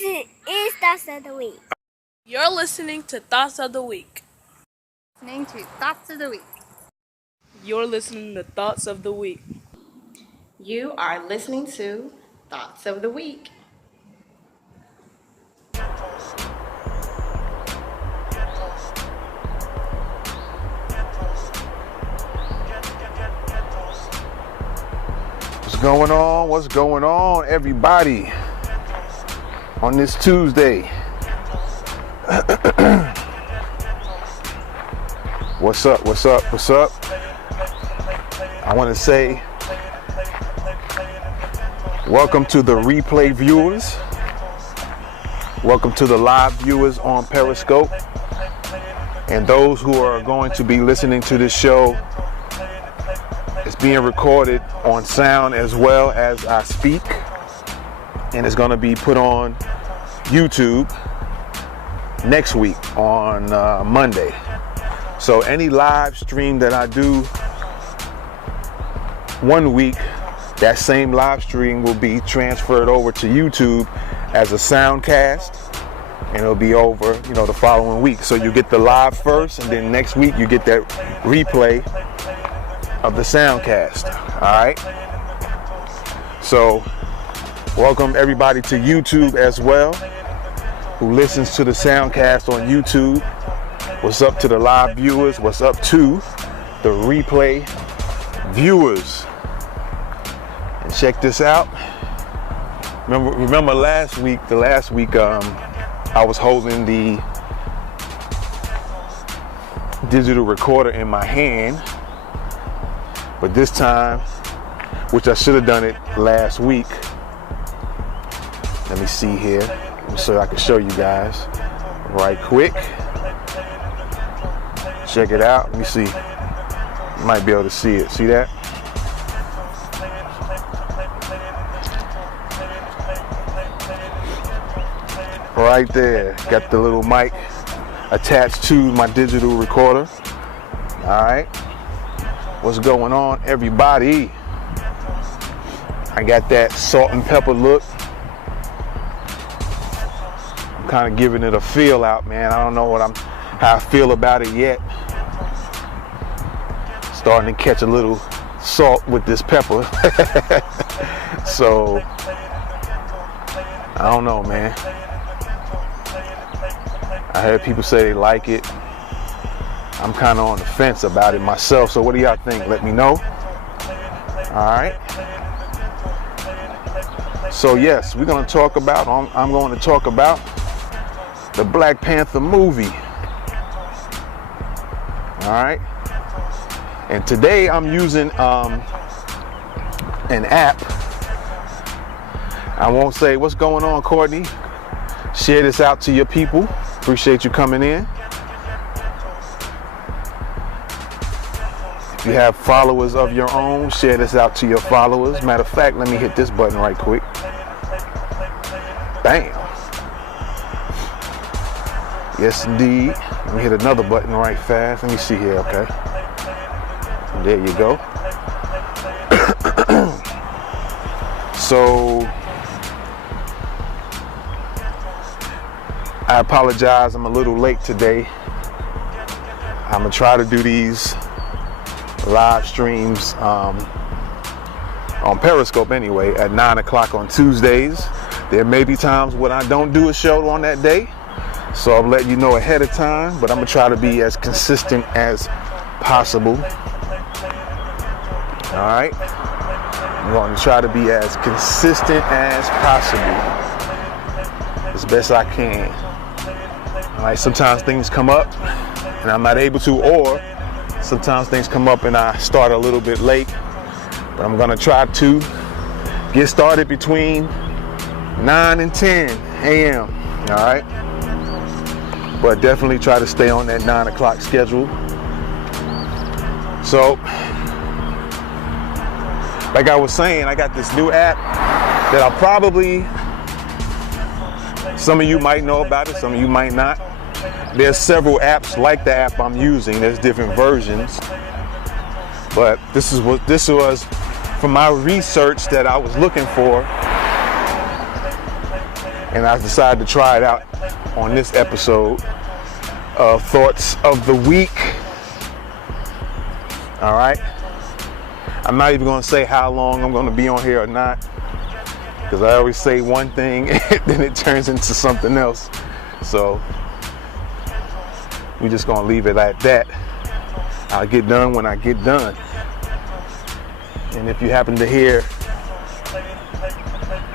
is Thoughts of the Week. You're listening to Thoughts of the Week. Listening to Thoughts of the Week. You're listening to Thoughts of the Week. You are listening to Thoughts of the Week. What's going on? What's going on, everybody? On this Tuesday. What's up? What's up? What's up? I want to say welcome to the replay viewers. Welcome to the live viewers on Periscope. And those who are going to be listening to this show, it's being recorded on sound as well as I speak. And it's going to be put on YouTube next week on Monday. So any live stream that I do one week, that same live stream will be transferred over to YouTube as a soundcast, and it'll be over, the following week. So you get the live first, and then next week you get that replay of the soundcast. All right. So welcome everybody to YouTube as well, who listens to the soundcast on YouTube. What's up to the live viewers? What's up to the replay viewers? And check this out. Remember last week I was holding the digital recorder in my hand, but this time, which I should have done it last week. Let me see here, so I can show you guys right quick. Check it out. Let me see. You might be able to see it. See that? Right there. Got the little mic attached to my digital recorder. All right. What's going on, everybody? I got that salt and pepper look. I'm kind of giving it a feel out, man. I don't know how I feel about it yet. Starting to catch a little salt with this pepper. So I don't know, man. I heard people say they like it. I'm kind of on the fence about it myself. So what do y'all think? Let me know. All right. So yes, I'm going to talk about the Black Panther movie. All right. And today I'm using an app. I won't say what's going on, Courtney. Share this out to your people. Appreciate you coming in. If you have followers of your own, share this out to your followers. Matter of fact, let me hit this button right quick. Bam. Yes, indeed. Let me hit another button right fast. Let me see here, okay. There you go. So, I apologize, I'm a little late today. I'm gonna try to do these live streams on Periscope anyway at 9 o'clock on Tuesdays. There may be times when I don't do a show on that day, so I'll let you know ahead of time, but I'm gonna try to be as consistent as possible. All right, I'm going to try to be as consistent as possible, as best I can. All right, sometimes things come up and I'm not able to, or sometimes things come up and I start a little bit late, but I'm going to try to get started between 9 and 10 a.m. All right, but definitely try to stay on that 9 o'clock schedule. So, like I was saying, I got this new app that I'll probably, some of you might know about it, some of you might not. There's several apps like the app I'm using. There's different versions. But this was from my research that I was looking for and I decided to try it out on this episode of Thoughts of the Week. All right. I'm not even going to say how long I'm going to be on here or not, because I always say one thing and then it turns into something else. So we're just going to leave it at that. I'll get done when I get done. And if you happen to hear,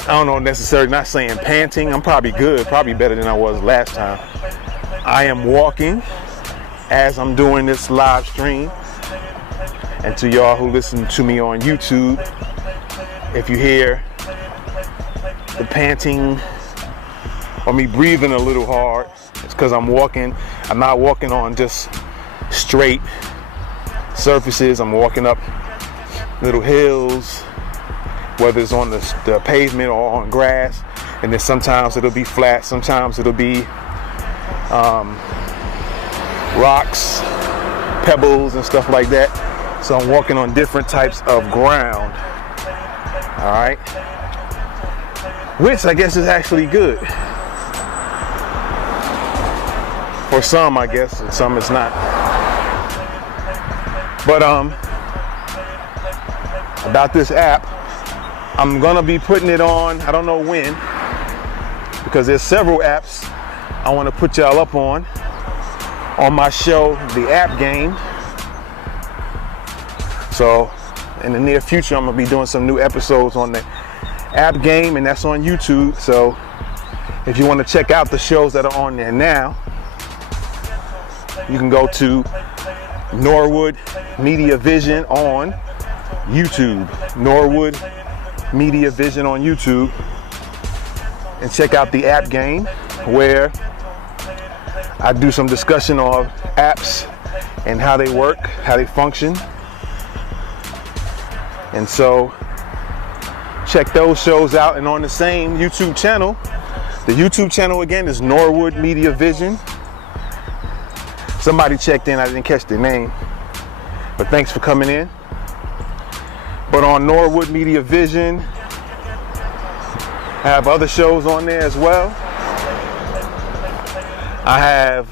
I don't know, necessarily not saying panting, I'm probably good, probably better than I was last time. I am walking as I'm doing this live stream. And to y'all who listen to me on YouTube, if you hear the panting or me breathing a little hard, it's because I'm walking. I'm not walking on just straight surfaces. I'm walking up little hills, whether it's on the pavement or on grass. And then sometimes it'll be flat, sometimes it'll be rocks, pebbles, and stuff like that. So I'm walking on different types of ground. All right. Which I guess is actually good. For some, I guess, and some it's not. But about this app, I'm gonna be putting it on, I don't know when, because there's several apps I want to put y'all up on my show, The App Game. So in the near future, I'm gonna be doing some new episodes on the App Game, and that's on YouTube. So if you want to check out the shows that are on there now, you can go to Norwood Media Vision on YouTube. Norwood Media Vision on YouTube, and check out the App Game, where I do some discussion of apps and how they work, how they function. And so check those shows out. And on the same YouTube channel, the YouTube channel again is Norwood Media Vision. Somebody checked in, I didn't catch their name, but thanks for coming in. But on Norwood Media Vision, I have other shows on there as well. I have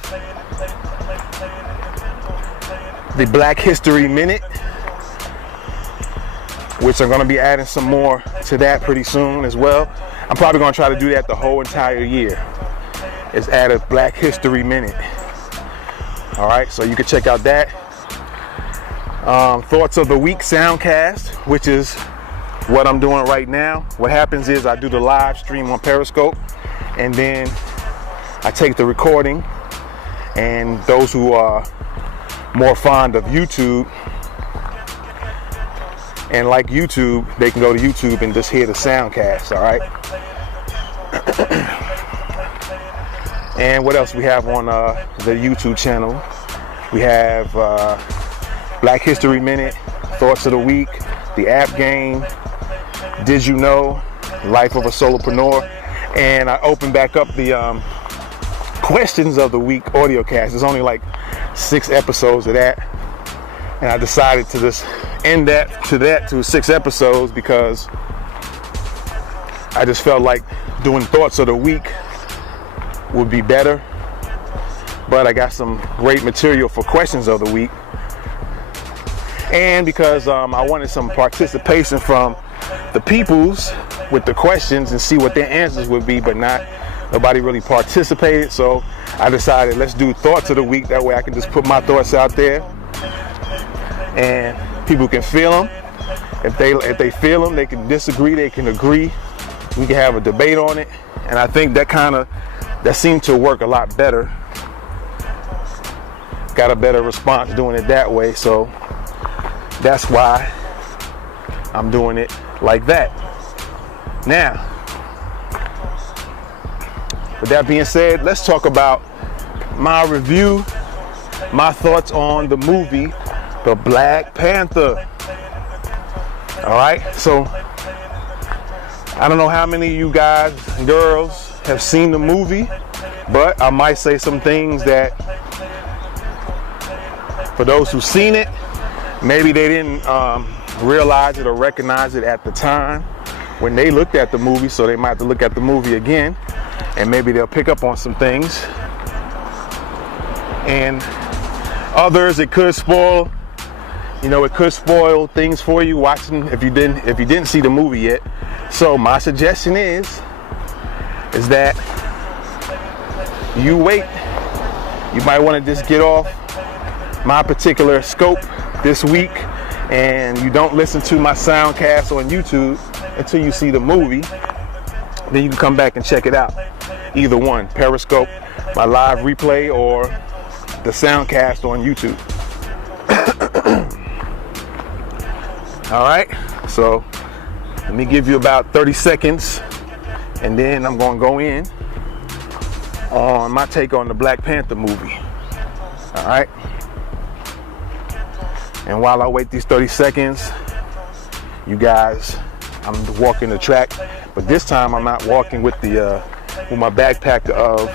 the Black History Minute, which I'm going to be adding some more to that pretty soon as well. I'm probably going to try to do that the whole entire year, is add a Black History Minute. All right, so you can check out that. Thoughts of the Week Soundcast, which is what I'm doing right now. What happens is I do the live stream on Periscope, and then I take the recording, and those who are more fond of YouTube and like YouTube, they can go to YouTube and just hear the soundcast. All right. And what else we have on the YouTube channel? We have Black History Minute, Thoughts of the Week, the App Game, Did You Know, Life of a Solopreneur, and I open back up the Questions of the Week audio cast. There's only like 6 episodes of that, and I decided to just end that to 6 episodes because I just felt like doing Thoughts of the Week would be better. But I got some great material for Questions of the Week, and because I wanted some participation from the peoples with the questions and see what their answers would be, but nobody really participated. So I decided, let's do Thoughts of the Week. That way I can just put my thoughts out there and people can feel them. If they feel them, they can disagree, they can agree. We can have a debate on it. And I think that seemed to work a lot better. Got a better response doing it that way. So that's why I'm doing it like that. Now, with that being said, let's talk about my review, my thoughts on the movie, The Black Panther. All right, so I don't know how many of you guys and girls have seen the movie, but I might say some things that, for those who've seen it, maybe they didn't realize it or recognize it at the time when they looked at the movie, so they might have to look at the movie again. and maybe they'll pick up on some things. And others, it could spoil, it could spoil things for you watching if you didn't see the movie yet. So my suggestion is that you wait. You might want to just get off my particular scope this week, and you don't listen to my soundcast on YouTube until you see the movie. Then you can come back and check it out. Either one, Periscope, my live replay, or the soundcast on YouTube. All right, so let me give you about 30 seconds, and then I'm going to go in on my take on the Black Panther movie. All right, and while I wait these 30 seconds, you guys, I'm walking the track, but this time I'm not walking with my backpack of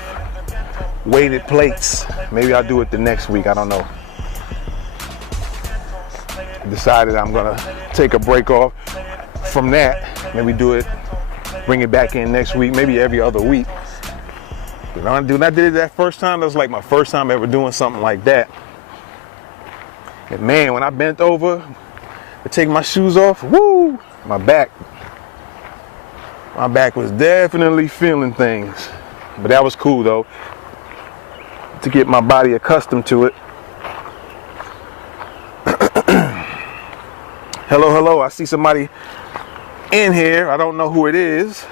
weighted plates. Maybe I'll do it the next week. I don't know. I decided I'm gonna take a break off from that. Maybe bring it back in next week, maybe every other week. When I did it that first time, that was like my first time ever doing something like that. And man, when I bent over to take my shoes off, woo, my back was definitely feeling things. But that was cool though, to get my body accustomed to it. Hello, I see somebody in here. I don't know who it is.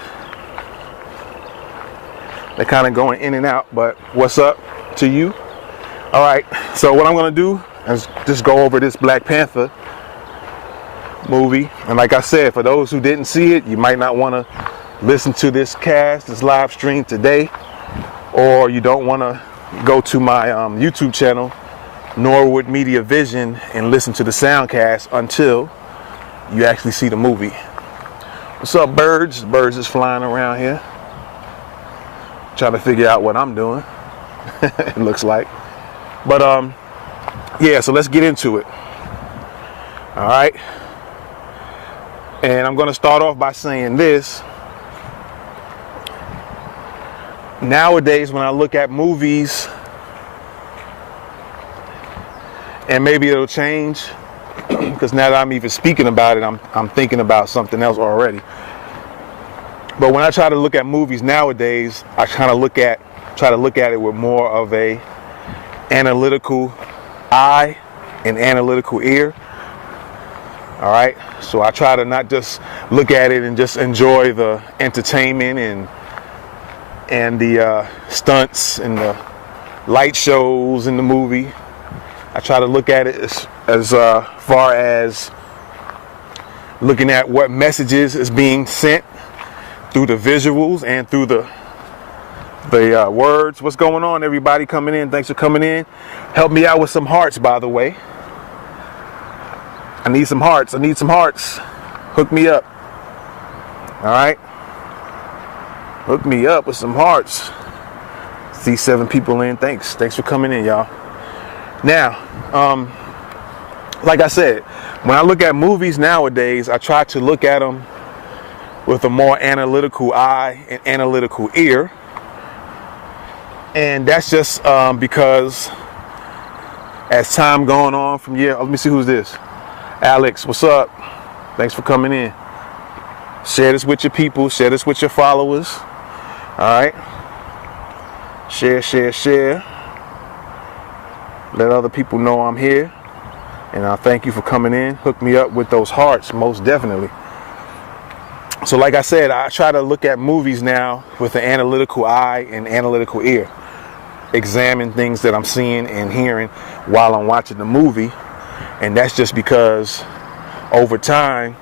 They're kind of going in and out, but what's up to you? All right, so what I'm gonna do is just go over this Black Panther movie. And like I said, for those who didn't see it, you might not wanna listen to this live stream today, or you don't wanna go to my YouTube channel, Norwood Media Vision, and listen to the soundcast until you actually see the movie. What's up, birds? Birds is flying around here, trying to figure out what I'm doing. It looks like. But yeah, so let's get into it. All right. And I'm going to start off by saying this. Nowadays, when I look at movies, and maybe it'll change, because now that I'm even speaking about it, I'm thinking about something else already. But when I try to look at movies nowadays, I try to look at it with more of a analytical eye and analytical ear. All right, so I try to not just look at it and just enjoy the entertainment and the stunts and the light shows in the movie. I try to look at it as far as looking at what messages is being sent through the visuals and through the words. What's going on, everybody coming in? Thanks for coming in. Help me out with some hearts, by the way. I need some hearts. Hook me up. All right. Hook me up with some hearts. See 7 people in. Thanks for coming in, y'all. Now, like I said, when I look at movies nowadays, I try to look at them with a more analytical eye and analytical ear. And that's just because as time going on from year, let me see who's this. Alex, what's up? Thanks for coming in. Share this with your people. Share this with your followers. All right. Share. Let other people know I'm here. And I thank you for coming in. Hook me up with those hearts, most definitely. So like I said, I try to look at movies now with an analytical eye and analytical ear. Examine things that I'm seeing and hearing while I'm watching the movie. And that's just because over time,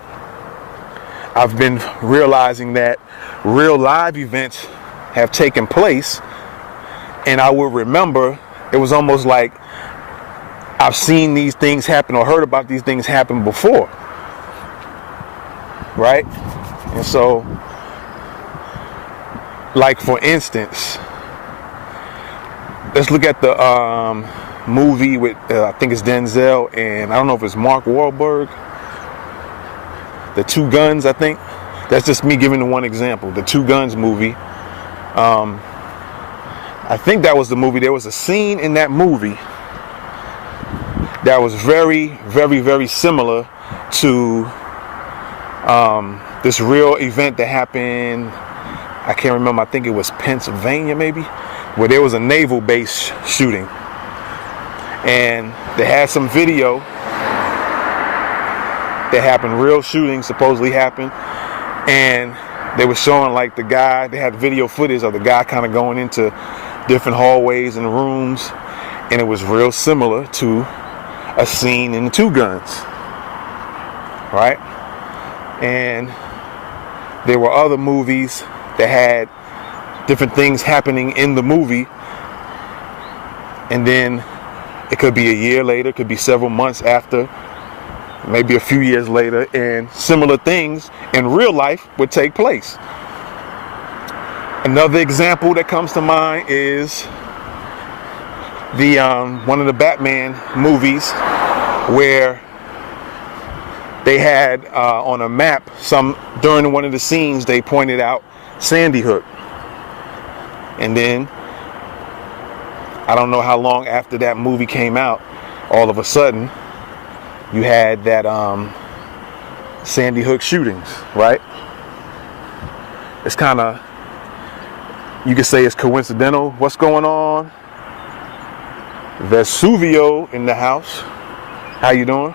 I've been realizing that real live events have taken place. And I will remember, it was almost like I've seen these things happen or heard about these things happen before. Right? And so, like for instance, let's look at the movie with, I think it's Denzel, and I don't know if it's Mark Wahlberg. The Two Guns, I think. That's just me giving the one example. The Two Guns movie. I think that was the movie. There was a scene in that movie that was very, very, very similar to this real event that happened. I can't remember. I think it was Pennsylvania, maybe, where there was a naval base shooting, and they had some video that happened. Real shooting supposedly happened, and they were showing like the guy. They had video footage of the guy kind of going into different hallways and rooms, and it was real similar to a scene in the Two Guns, right? And there were other movies that had different things happening in the movie, and then it could be a year later, it could be several months after, maybe a few years later, and similar things in real life would take place. Another example that comes to mind is the one of the Batman movies where they had on a map, during one of the scenes they pointed out Sandy Hook, and then I don't know how long after that movie came out, all of a sudden you had that Sandy Hook shootings, right? It's kind of, you could say it's coincidental. What's going on? Vesuvio in the house. How you doing?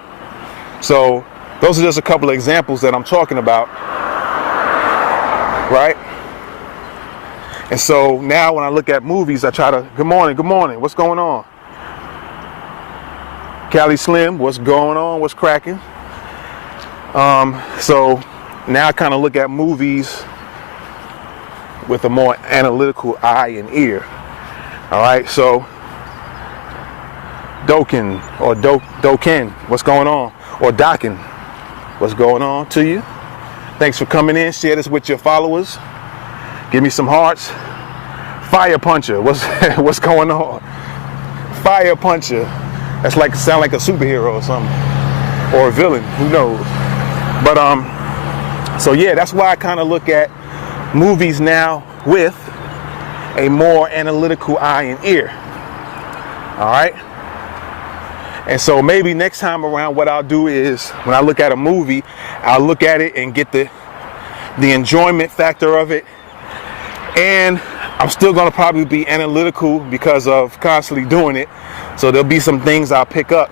So those are just a couple of examples that I'm talking about, right? And so now when I look at movies, I try to, good morning, what's going on? Cali Slim, what's going on? What's cracking? So now I kind of look at movies with a more analytical eye and ear. All right, so Doken or Doken, what's going on? Or Dokken, what's going on to you? Thanks for coming in. Share this with your followers. Give me some hearts. Fire Puncher, what's going on? Fire Puncher. That's like, sound like a superhero or something, or a villain. Who knows? But so yeah, that's why I kind of look at movies now with a more analytical eye and ear. All right. And so maybe next time around, what I'll do is when I look at a movie, I'll look at it and get the enjoyment factor of it. And I'm still going to probably be analytical because of constantly doing it. So there'll be some things I'll pick up,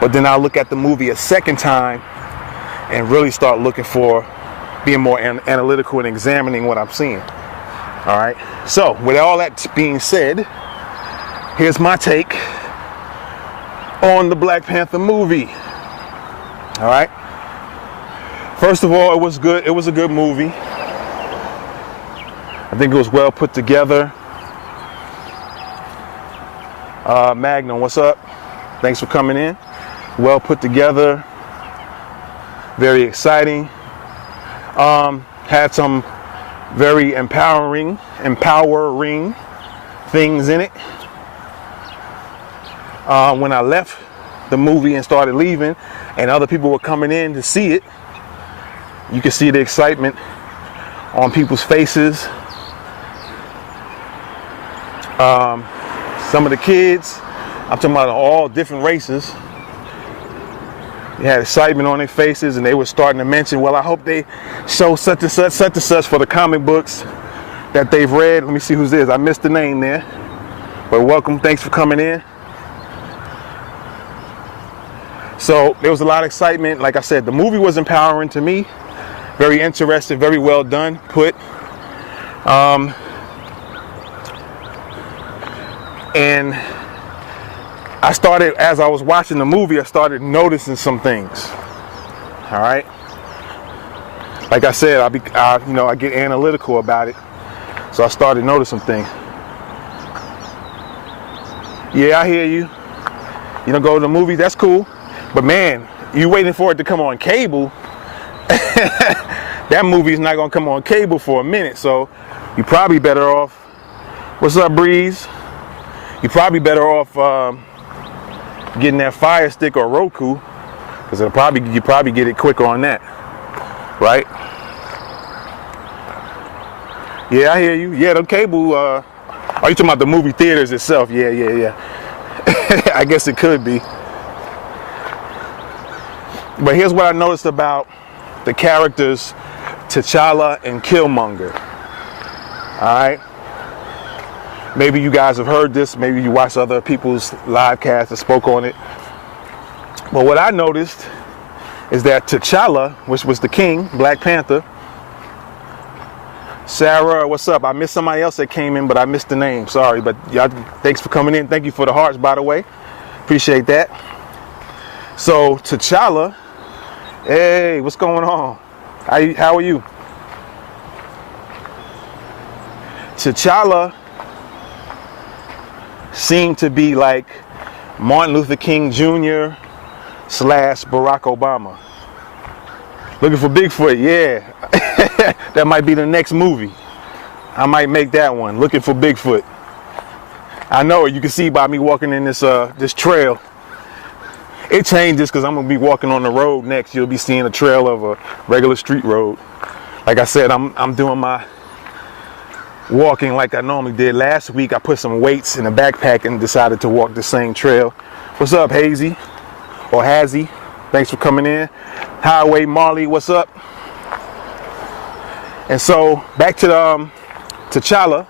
but then I'll look at the movie a second time and really start looking for being more analytical and examining what I'm seeing. All right. So with all that being said, here's my take on the Black Panther movie. All right. First of all, it was good. It was a good movie. I think it was well put together. Magnum, what's up? Thanks for coming in. Well put together. Very exciting. Had some very empowering things in it. When I left the movie and started leaving, and other people were coming in to see it, you could see the excitement on people's faces. Some of the kids, I'm talking about all different races, they had excitement on their faces, and they were starting to mention, well, I hope they show such and such for the comic books that they've read. Let me see who's this. I missed the name there, but welcome. Thanks for coming in. So there was a lot of excitement. Like I said, the movie was empowering to me. Very interesting, very well done, put. And I started, as I was watching the movie, I started noticing some things. All right. Like I said, I get analytical about it. So I started noticing things. Yeah, I hear you. You don't go to the movies, that's cool. But man, you waiting for it to come on cable. That movie's not gonna come on cable for a minute. So you're probably better off. What's up, Breeze? You're probably better off getting that Fire Stick or Roku, because you probably get it quicker on that, right? Yeah, I hear you. Yeah, the cable. Are you talking about the movie theaters itself? Yeah. I guess it could be. But here's what I noticed about the characters T'Challa and Killmonger. All right. Maybe you guys have heard this. Maybe you watched other people's live casts that spoke on it. But what I noticed is that T'Challa, which was the king, Black Panther. Sarah, what's up? I missed somebody else that came in, but I missed the name. Sorry, but y'all, thanks for coming in. Thank you for the hearts, by the way. Appreciate that. So T'Challa, hey, what's going on? How are you? T'Challa seemed to be like Martin Luther King Jr. / Barack Obama. Looking for Bigfoot, yeah. That might be the next movie. I might make that one, Looking for Bigfoot. I know it, you can see by me walking in this this trail. It changes because I'm gonna be walking on the road next. You'll be seeing a trail of a regular street road. Like I said, I'm doing my walking like I normally did. Last week I put some weights in a backpack and decided to walk the same trail. What's up, Hazy? Or Hazzy? Thanks for coming in. Highway Marley, what's up? And so back to T'Challa.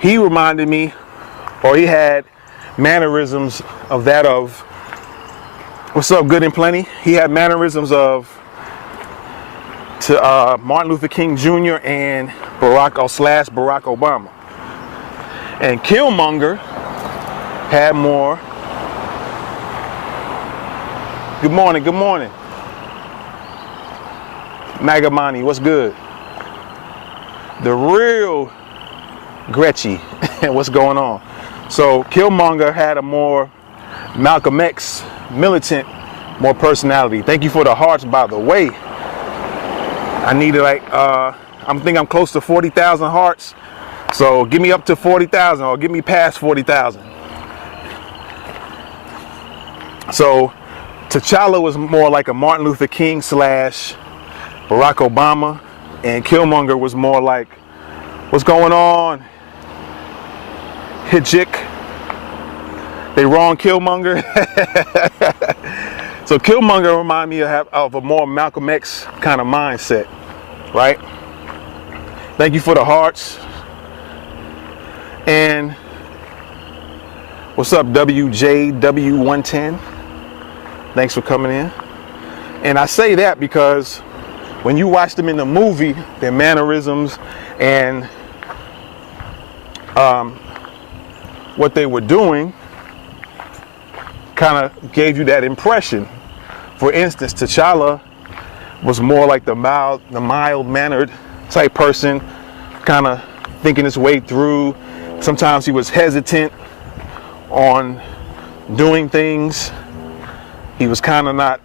He reminded me, or he had mannerisms of that of, what's up, Good and Plenty? He had mannerisms of Martin Luther King Jr. and Barack Obama. And Killmonger had more. Good morning. Magamani, what's good? The real Gretchy, what's going on? So Killmonger had a more Malcolm X militant, more personality. Thank you for the hearts, by the way. I needed I'm close to 40,000 hearts. So give me up to 40,000 or give me past 40,000. So T'Challa was more like a Martin Luther King / Barack Obama, and Killmonger was more like, what's going on? Hijik. They wrong Killmonger. So Killmonger remind me of a more Malcolm X kind of mindset, right? Thank you for the hearts. And what's up, WJW110? Thanks for coming in. And I say that because when you watch them in the movie, their mannerisms and what they were doing kind of gave you that impression. For instance, T'Challa was more like the mild-mannered type person, kind of thinking his way through. Sometimes he was hesitant on doing things. He was kind of not,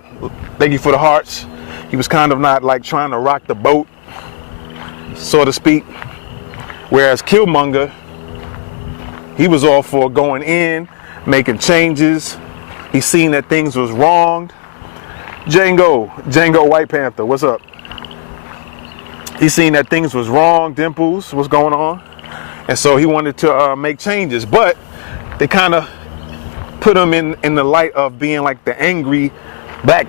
thank you for the hearts, he was kind of not like trying to rock the boat, so to speak. Whereas Killmonger, he was all for going in, making changes. He seen that things was wrong. Django White Panther, what's up? He seen that things was wrong. Dimples, what's going on? And so he wanted to make changes, but they kind of put him in the light of being like the angry black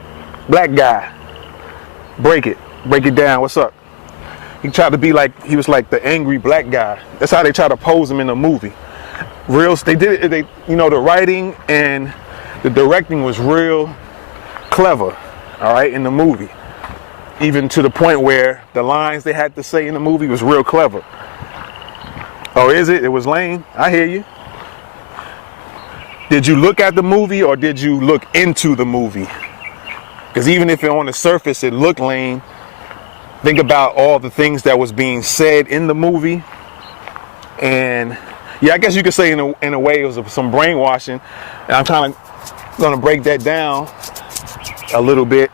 guy. Break it down. What's up? He tried to be like, he was like the angry black guy. That's how they try to pose him in the movie. They did it. The writing and the directing was real clever. All right, in the movie, even to the point where the lines they had to say in the movie was real clever. Oh, is it? It was lame. I hear you. Did you look at the movie or did you look into the movie? Because even if on the surface it looked lame, think about all the things that was being said in the movie. And yeah, I guess you could say in a way it was some brainwashing. And I'm kind of going to break that down a little bit.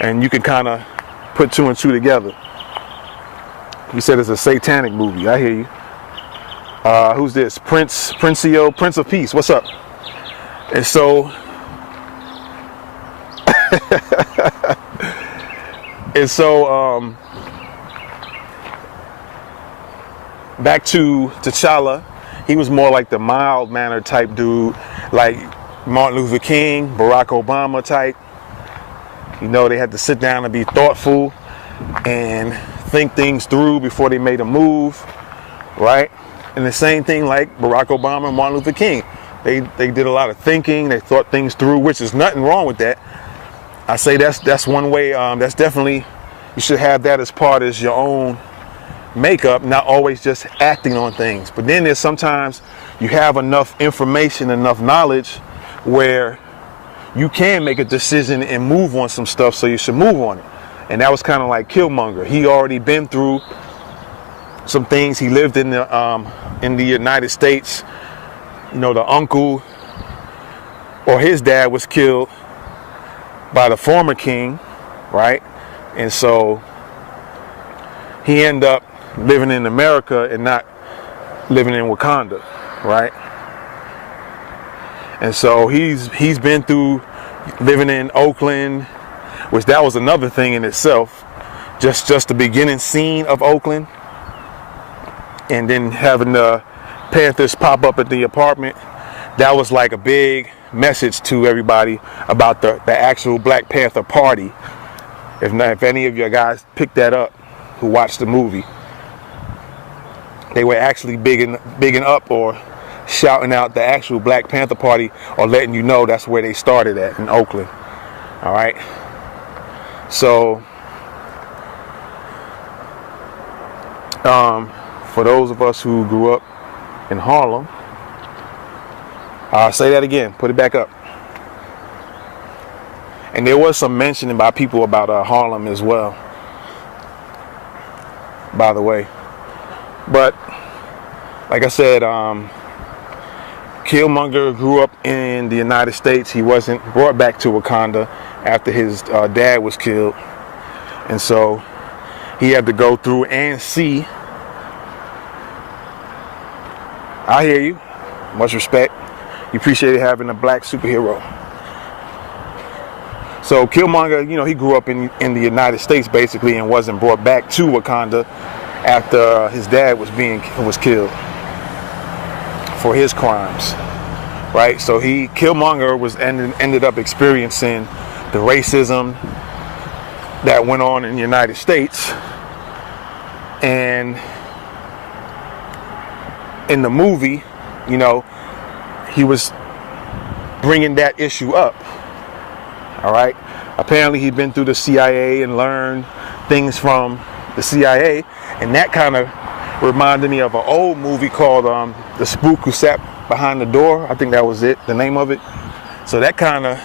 And you can kind of put two and two together. You said it's a satanic movie. I hear you. Who's this? Prince of Peace. What's up? And so, back to T'Challa, he was more like the mild-mannered type dude, like Martin Luther King, Barack Obama type. You know, they had to sit down and be thoughtful and think things through before they made a move, right? And the same thing like Barack Obama and Martin Luther King. They did a lot of thinking, they thought things through, which is nothing wrong with that. I say that's one way, that's definitely, you should have that as part of your own makeup, not always just acting on things. But then there's sometimes you have enough information, enough knowledge where you can make a decision and move on some stuff, so you should move on it. And that was kind of like Killmonger. He already been through some things. He lived in the United States. You know, the uncle or his dad was killed by the former king, right? And so he ended up living in America and not living in Wakanda, right? And so he's been through living in Oakland, which that was another thing in itself. Just the beginning scene of Oakland, and then having the Panthers pop up at the apartment, that was like a big message to everybody about the actual Black Panther party. If any of you guys picked that up who watched the movie, they were actually bigging up or shouting out the actual Black Panther party, or letting you know that's where they started at, in Oakland. All right. So for those of us who grew up in Harlem, I'll say that again, put it back up. And there was some mentioning by people about Harlem as well, by the way. But like I said, Killmonger grew up in the United States. He wasn't brought back to Wakanda after his dad was killed. And so he had to go through and see. I hear you. Much respect. You appreciate having a black superhero. So Killmonger, you know, he grew up in the United States basically, and wasn't brought back to Wakanda after his dad was killed for his crimes, right? So Killmonger ended up experiencing the racism that went on in the United States, and in the movie, you know, he was bringing that issue up. All right. Apparently he'd been through the CIA and learned things from the CIA, and that kind of reminded me of an old movie called The Spook Who Sat Behind the Door. I think that was it, the name of it. So that kind of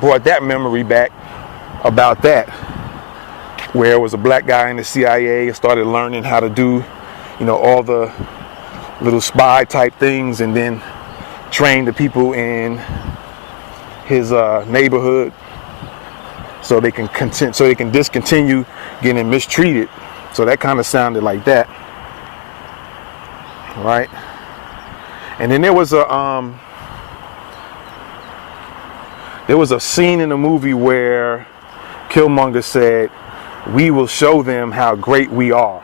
brought that memory back about that, where it was a black guy in the CIA and started learning how to do, you know, all the little spy type things, and then train the people in his neighborhood so they can discontinue getting mistreated. So that kind of sounded like that, right? And then there was a scene in the movie where Killmonger said, "We will show them how great we are,"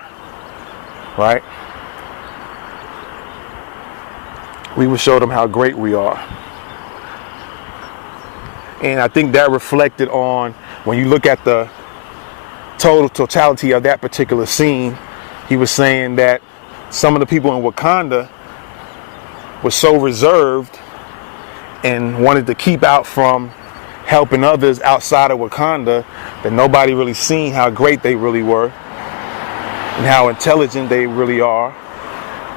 right? We will show them how great we are. And I think that reflected on, when you look at the totality of that particular scene, he was saying that some of the people in Wakanda were so reserved and wanted to keep out from helping others outside of Wakanda that nobody really seen how great they really were, and how intelligent they really are,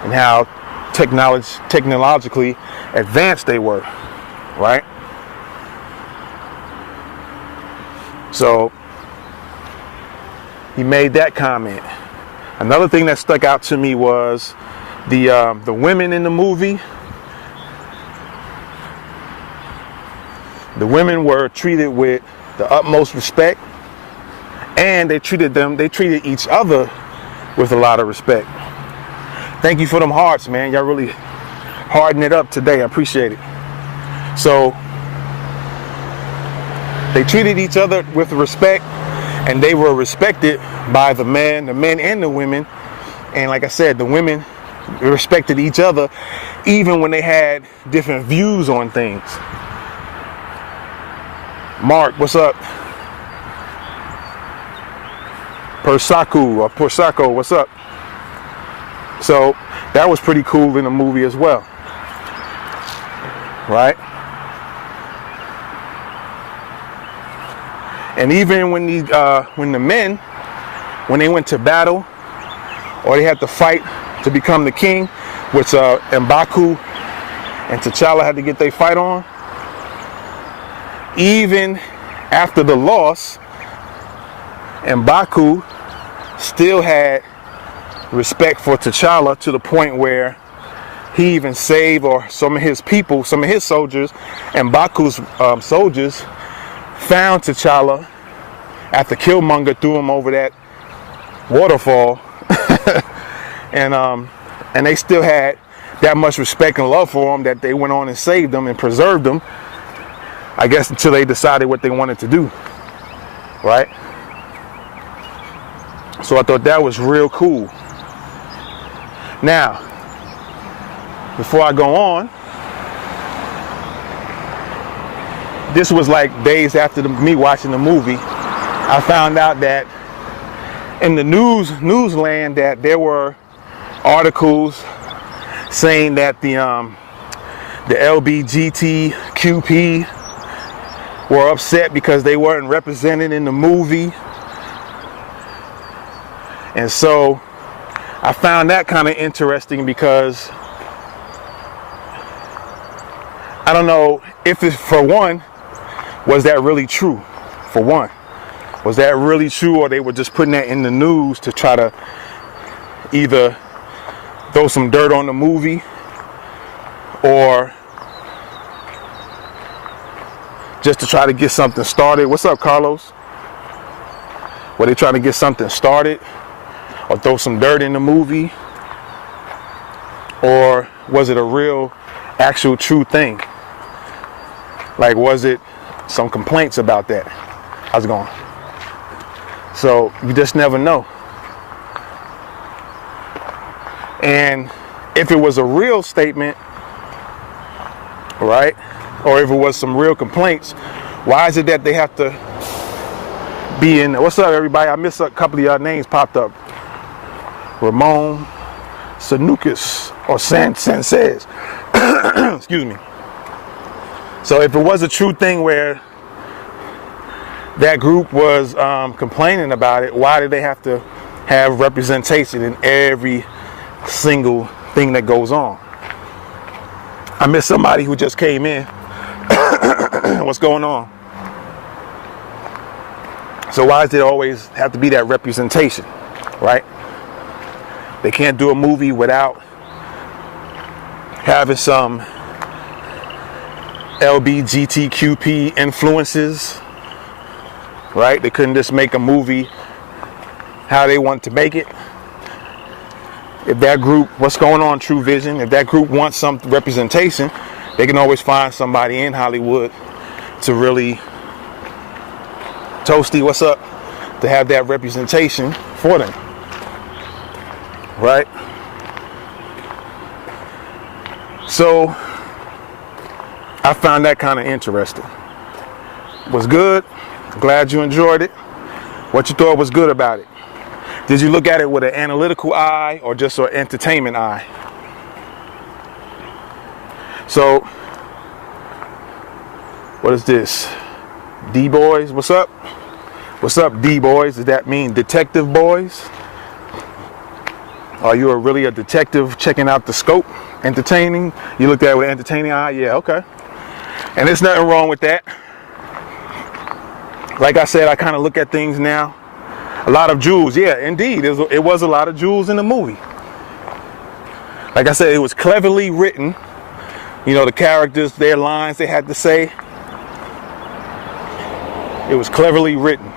and how technologically advanced they were, right? So he made that comment. Another thing that stuck out to me was the women in the movie. The women were treated with the utmost respect, and they treated each other with a lot of respect. Thank you for them hearts, man. Y'all really harden it up today. I appreciate it. So they treated each other with respect, and they were respected by the men and the women. And like I said, the women respected each other, even when they had different views on things. Mark, what's up? Persaco, what's up? So that was pretty cool in the movie as well, right? And even when the men, when they went to battle or they had to fight to become the king, which M'Baku and T'Challa had to get their fight on, even after the loss, M'Baku still had respect for T'Challa to the point where he even saved, or some of his people, some of his soldiers, M'Baku's soldiers, found T'Challa after Killmonger threw him over that waterfall, and they still had that much respect and love for him that they went on and saved him and preserved him, I guess, until they decided what they wanted to do, right? So I thought that was real cool. Now, before I go on, this was like days after me watching the movie. I found out that in the newsland that there were articles saying that the LBGTQP were upset because they weren't represented in the movie. And so I found that kind of interesting because I don't know if it's, for one, was that really true? For one, was that really true, or they were just putting that in the news to try to either throw some dirt on the movie or just to try to get something started? What's up, Carlos? Were they trying to get something started or throw some dirt in the movie? Or was it a real, actual, true thing? Like, was it some complaints about that? How's it going? So you just never know. And if it was a real statement, right, or if it was some real complaints, why is it that they have to be in? What's up, everybody? I missed a couple of y'all names popped up. Ramon Sanukas or San says. Excuse me. So if it was a true thing where that group was complaining about it, why did they have to have representation in every single thing that goes on? I missed somebody who just came in. What's going on? So why does it always have to be that representation, right? They can't do a movie without having some LBGTQP influences, right? They couldn't just make a movie how they want to make it. If that group, what's going on, True Vision, if that group wants some representation, they can always find somebody in Hollywood to really, Toasty, what's up, to have that representation for them, right? So I found that kind of interesting. Was good. Glad you enjoyed it. What you thought was good about it? Did you look at it with an analytical eye or just an entertainment eye? So, what is this? D-boys, what's up? What's up, D-boys? Does that mean detective boys? Are you really a detective checking out the scope? Entertaining? You looked at it with an entertaining eye? Yeah, okay. And there's nothing wrong with that. Like I said, I kind of look at things now. A lot of jewels, yeah, indeed. It was a lot of jewels in the movie. Like I said, it was cleverly written. You know, the characters, their lines they had to say. It was cleverly written.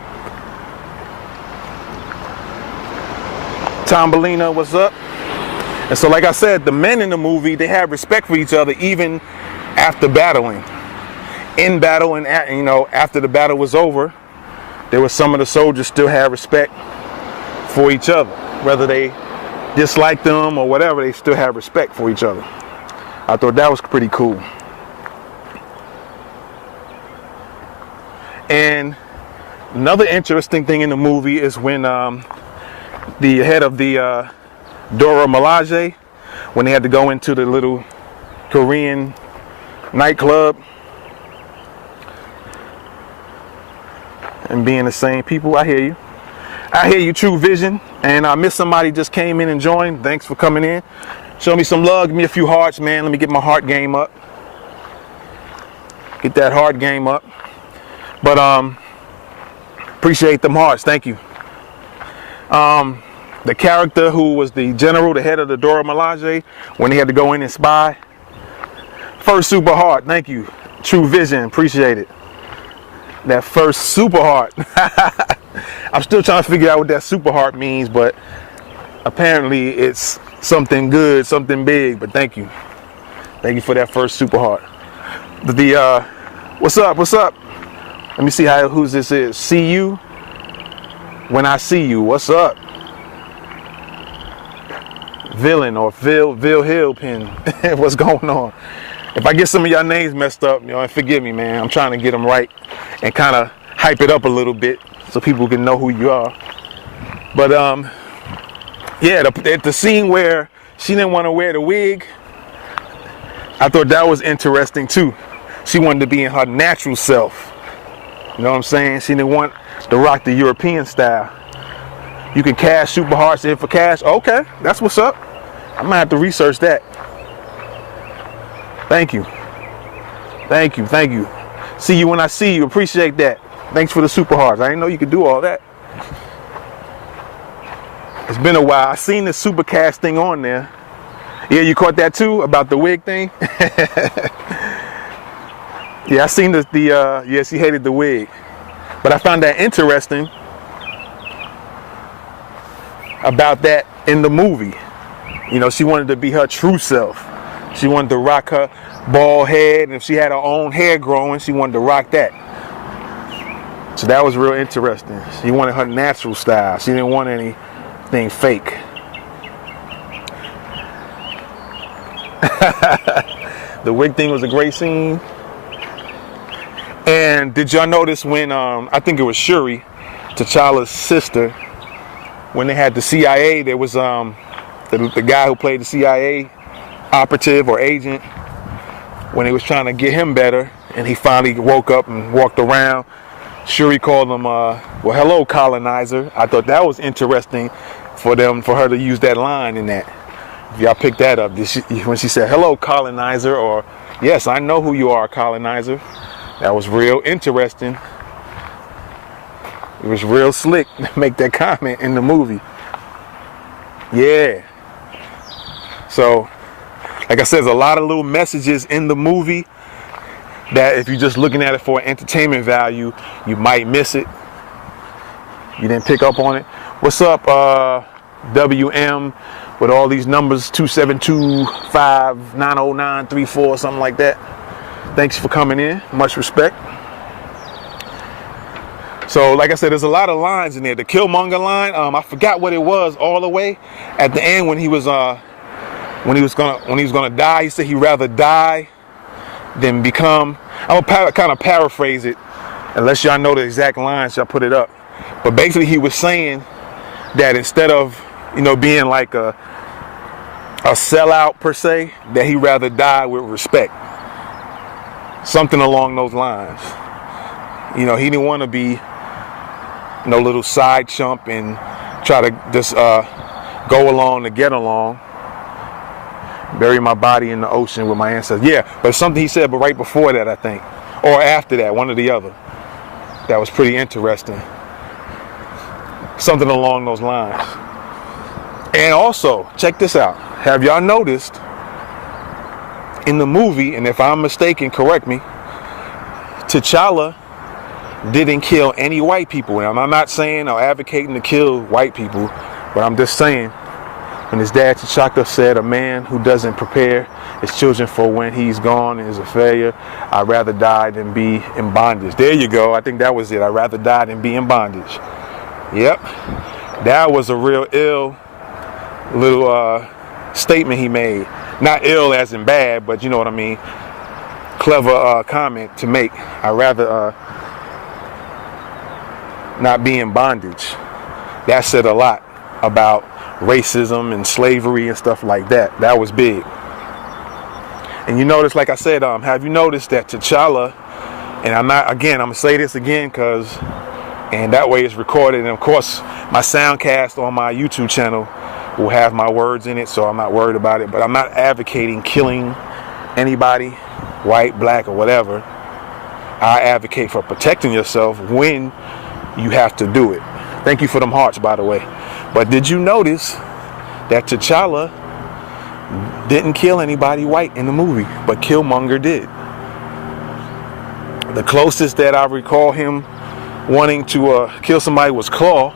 Tombolina, what's up? And so, like I said, the men in the movie, they had respect for each other even after battling. In battle and, you know, after the battle was over, there was some of the soldiers still had respect for each other, whether they dislike them or whatever, they still have respect for each other. I thought that was pretty cool. And another interesting thing in the movie is when the head of the Dora Milaje, when they had to go into the little Korean nightclub and being the same people. I hear you. I hear you, True Vision. And I miss somebody just came in and joined. Thanks for coming in. Show me some love. Give me a few hearts, man. Let me get my heart game up. Get that heart game up. But appreciate them hearts. Thank you. The character who was the general, the head of the Dora Milaje, when he had to go in and spy. First super heart. Thank you. True Vision. Appreciate it. That first super heart. I'm still trying to figure out what that super heart means, but apparently it's something good, something big. But thank you. Thank you for that first super heart. What's up? What's up? Let me see whose this is. See you when I see you. What's up? Villain or Vil Hill pin. What's going on? If I get some of y'all names messed up, and forgive me, man. I'm trying to get them right and kind of hype it up a little bit so people can know who you are. But yeah, the scene where she didn't want to wear the wig, I thought that was interesting too. She wanted to be in her natural self. You know what I'm saying? She didn't want to rock the European style. You can cash super hearts in for cash. Okay, that's what's up. I might have to research that. Thank you. Thank you. Thank you. See you when I see you. Appreciate that. Thanks for the super hearts. I didn't know you could do all that. It's been a while. I seen the super cast thing on there. Yeah, you caught that too about the wig thing? Yeah, I seen yeah, she hated the wig. But I found that interesting about that in the movie. You know, she wanted to be her true self. She wanted to rock her bald head, and if she had her own hair growing, she wanted to rock that. So that was real interesting. She wanted her natural style. She didn't want anything fake. The wig thing was a great scene. And did y'all notice when, I think it was Shuri, T'Challa's sister, when they had the CIA, there was the guy who played the CIA operative or agent, when he was trying to get him better, and he finally woke up and walked around. Shuri called him, well, hello, colonizer. I thought that was interesting for her to use that line in that. If y'all picked that up, when she said, hello, colonizer, or yes, I know who you are, colonizer. That was real interesting. It was real slick to make that comment in the movie. Yeah. So, like I said, there's a lot of little messages in the movie that if you're just looking at it for entertainment value, you might miss it. You didn't pick up on it. What's up, WM, with all these numbers, 272-5-90934, something like that. Thanks for coming in. Much respect. So, like I said, there's a lot of lines in there. The Killmonger line, I forgot what it was all the way at the end when he was gonna die. He said he'd rather die than become. I'm gonna kind of paraphrase it, unless y'all know the exact lines. Y'all put it up. But basically, he was saying that instead of being like a sellout per se, that he'd rather die with respect. Something along those lines. He didn't want to be no little side chump and try to just go along to get along. Bury my body in the ocean with my ancestors. Yeah, but something he said, but right before that, I think. Or after that, one or the other. That was pretty interesting. Something along those lines. And also, check this out. Have y'all noticed in the movie, and if I'm mistaken, correct me, T'Challa didn't kill any white people. And I'm not saying or advocating to kill white people, but I'm just saying, when his dad T'Chaka said, a man who doesn't prepare his children for when he's gone is a failure, I'd rather die than be in bondage. There you go. I think that was it. I'd rather die than be in bondage. Yep. That was a real ill little statement he made. Not ill as in bad, but you know what I mean. Clever comment to make. I'd rather not be in bondage. That said a lot about racism and slavery and stuff like that. That was big. And you notice, like I said, have you noticed that T'Challa, and I'm gonna say this again and that way it's recorded, and of course my soundcast on my YouTube channel will have my words in it, so I'm not worried about it, but I'm not advocating killing anybody, white, black, or whatever. I advocate for protecting yourself when you have to do it. Thank you for them hearts, by the way. But did you notice that T'Challa didn't kill anybody white in the movie, but Killmonger did? The closest that I recall him wanting to kill somebody was Claw,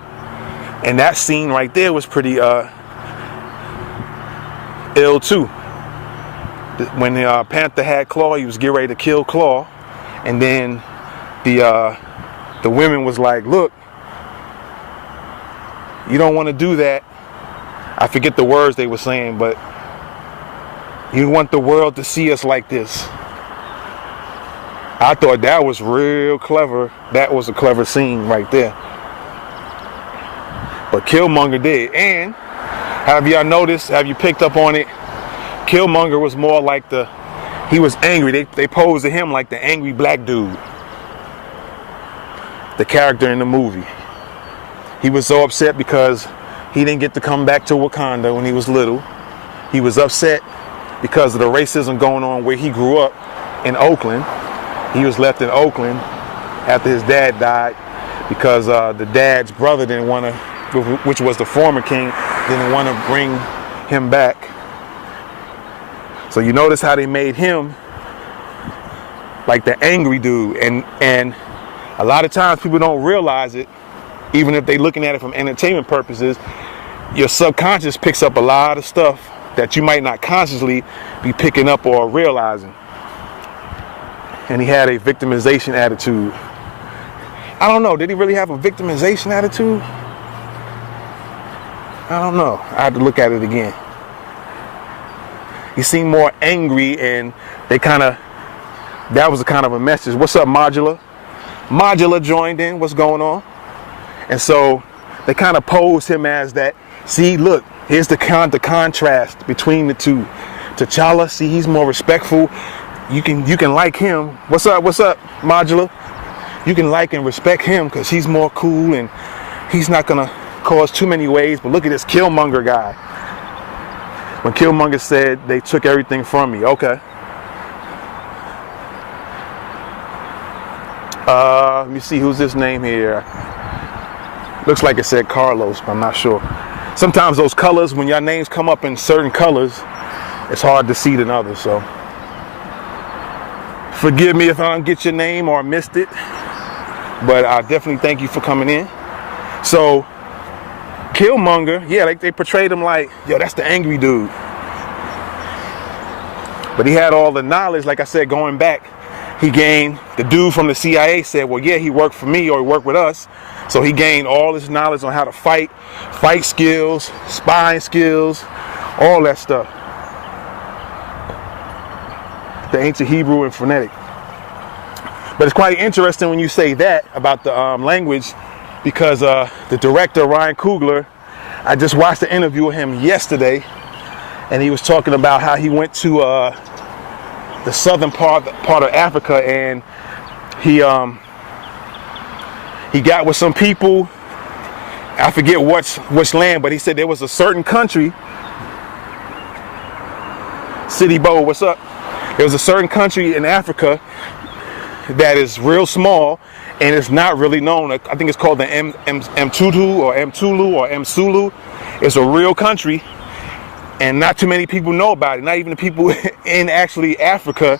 and that scene right there was pretty ill too. When the Panther had Claw, he was getting ready to kill Claw, and then the women was like, "Look, you don't want to do that." I forget the words they were saying, but you want the world to see us like this. I thought that was real clever. That was a clever scene right there. But Killmonger did. And have y'all noticed, have you picked up on it? Killmonger was more like he was angry. They posed to him like the angry black dude. The character in the movie. He was so upset because he didn't get to come back to Wakanda when he was little. He was upset because of the racism going on where he grew up in Oakland. He was left in Oakland after his dad died because the dad's brother didn't want to, which was the former king, didn't want to bring him back. So you notice how they made him like the angry dude. And a lot of times people don't realize it, even if they're looking at it from entertainment purposes. Your subconscious picks up a lot of stuff that you might not consciously be picking up or realizing. And he had a victimization attitude. I don't know, did he really have a victimization attitude? I don't know. I had to look at it again. He seemed more angry, and that was a kind of a message. What's up, Modular? Modular joined in. What's going on? And so they kind of posed him as that. See, look, here's the contrast between the two. T'Challa, see, he's more respectful. You can like him. What's up, Modular? You can like and respect him because he's more cool and he's not gonna cause too many waves. But look at this Killmonger guy. When Killmonger said they took everything from me, okay. Let me see, who's this name here? Looks like it said Carlos, but I'm not sure. Sometimes those colors, when your names come up in certain colors, it's hard to see than others, so. Forgive me if I don't get your name or missed it, but I definitely thank you for coming in. So, Killmonger, yeah, they portrayed him like, yo, that's the angry dude. But he had all the knowledge, like I said, going back. He gained, the dude from the CIA said, well, yeah, he worked for me or he worked with us. So he gained all this knowledge on how to fight skills, spying skills, all that stuff. The ancient Hebrew and phonetic. But it's quite interesting when you say that about the language, because the director, Ryan Coogler, I just watched the interview with him yesterday, and he was talking about how he went to the southern part of Africa, and he got with some people. I forget which land, but he said there was a certain country. City Bo, what's up? There was a certain country in Africa that is real small and it's not really known. I think it's called the Mtutu or Mtulu or Msulu. It's a real country and not too many people know about it. Not even the people in actually Africa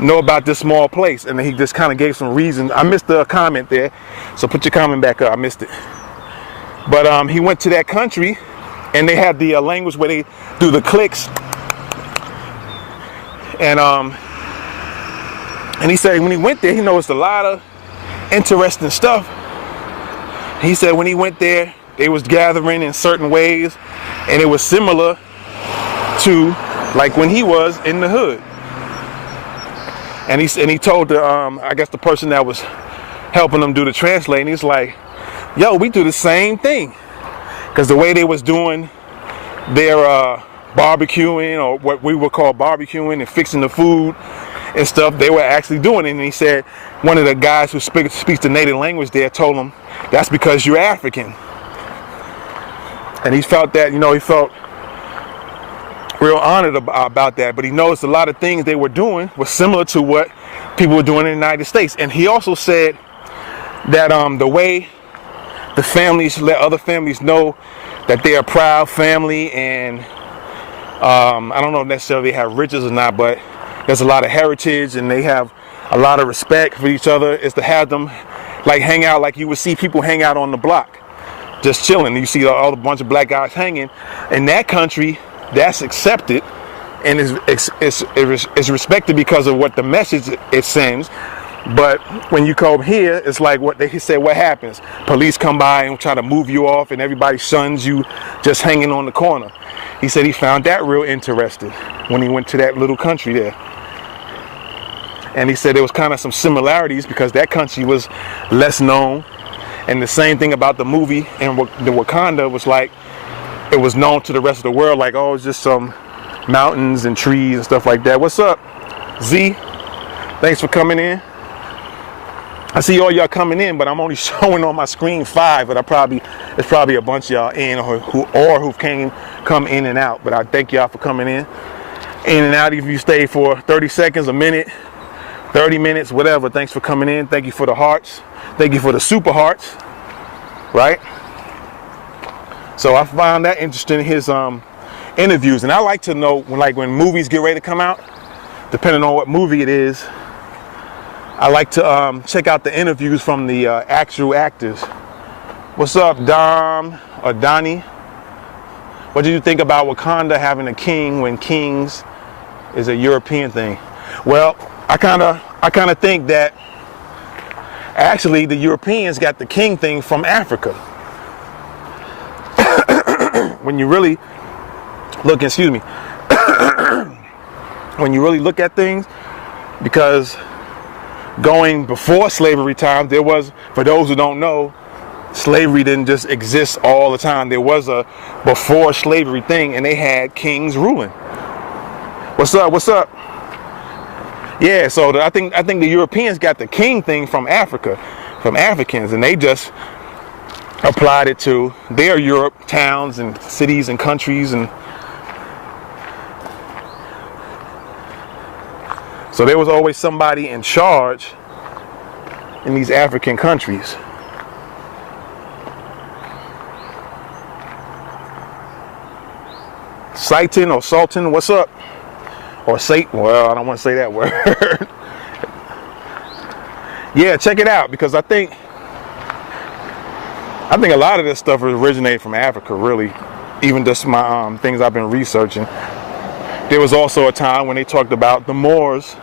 know about this small place. And he just kind of gave some reasons. I missed the comment there, so put your comment back up. I missed it. But he went to that country and they had the language where they do the clicks. And he said when he went there, he noticed a lot of interesting stuff. He said when he went there, they was gathering in certain ways, and it was similar to like when he was in the hood. And he told the I guess the person that was helping him do the translating, he's like, yo, we do the same thing. Because the way they was doing their barbecuing, or what we would call barbecuing and fixing the food and stuff, they were actually doing it. And he said one of the guys who speaks the native language there told him, that's because you're African. And he felt that, he felt real honored about that. But he noticed a lot of things they were doing was similar to what people were doing in the United States. And he also said that the way the families let other families know that they're a proud family, and I don't know if necessarily they have riches or not, but there's a lot of heritage and they have a lot of respect for each other, is to have them like hang out like you would see people hang out on the block, just chilling. You see all the bunch of black guys hanging. In that country, that's accepted and is respected because of what the message it sends. But when you come here, it's like what they said, what happens? Police come by and try to move you off, and everybody shuns you just hanging on the corner. He said he found that real interesting when he went to that little country there. And he said there was kind of some similarities because that country was less known. And the same thing about the movie and the Wakanda was like, it was known to the rest of the world, like, oh, it's just some mountains and trees and stuff like that. What's up, Z? Thanks for coming in. I see all y'all coming in, but I'm only showing on my screen 5, but it's probably a bunch of y'all in who've come in and out. But I thank y'all for coming in and out. If you stay for 30 seconds, a minute, 30 minutes, whatever, thanks for coming in. Thank you for the hearts. Thank you for the super hearts, right? So I found that interesting in his interviews. And I like to know when movies get ready to come out, depending on what movie it is, I like to check out the interviews from the actual actors. What's up, Dom or Donnie? What did you think about Wakanda having a king when kings is a European thing? Well, I kind of think that actually the Europeans got the king thing from Africa. When you really look, when you really look at things, because going before slavery time, there was, for those who don't know, slavery didn't just exist all the time. There was a before slavery thing, and they had kings ruling. What's up? What's up? Yeah, so I think the Europeans got the king thing from Africa, from Africans, and they just applied it to their Europe towns and cities and countries. And so there was always somebody in charge in these African countries. Satan or Sultan, what's up? Or Satan, well, I don't want to say that word. Yeah, check it out, because I think a lot of this stuff originated from Africa, really. Even just my things I've been researching. There was also a time when they talked about the Moors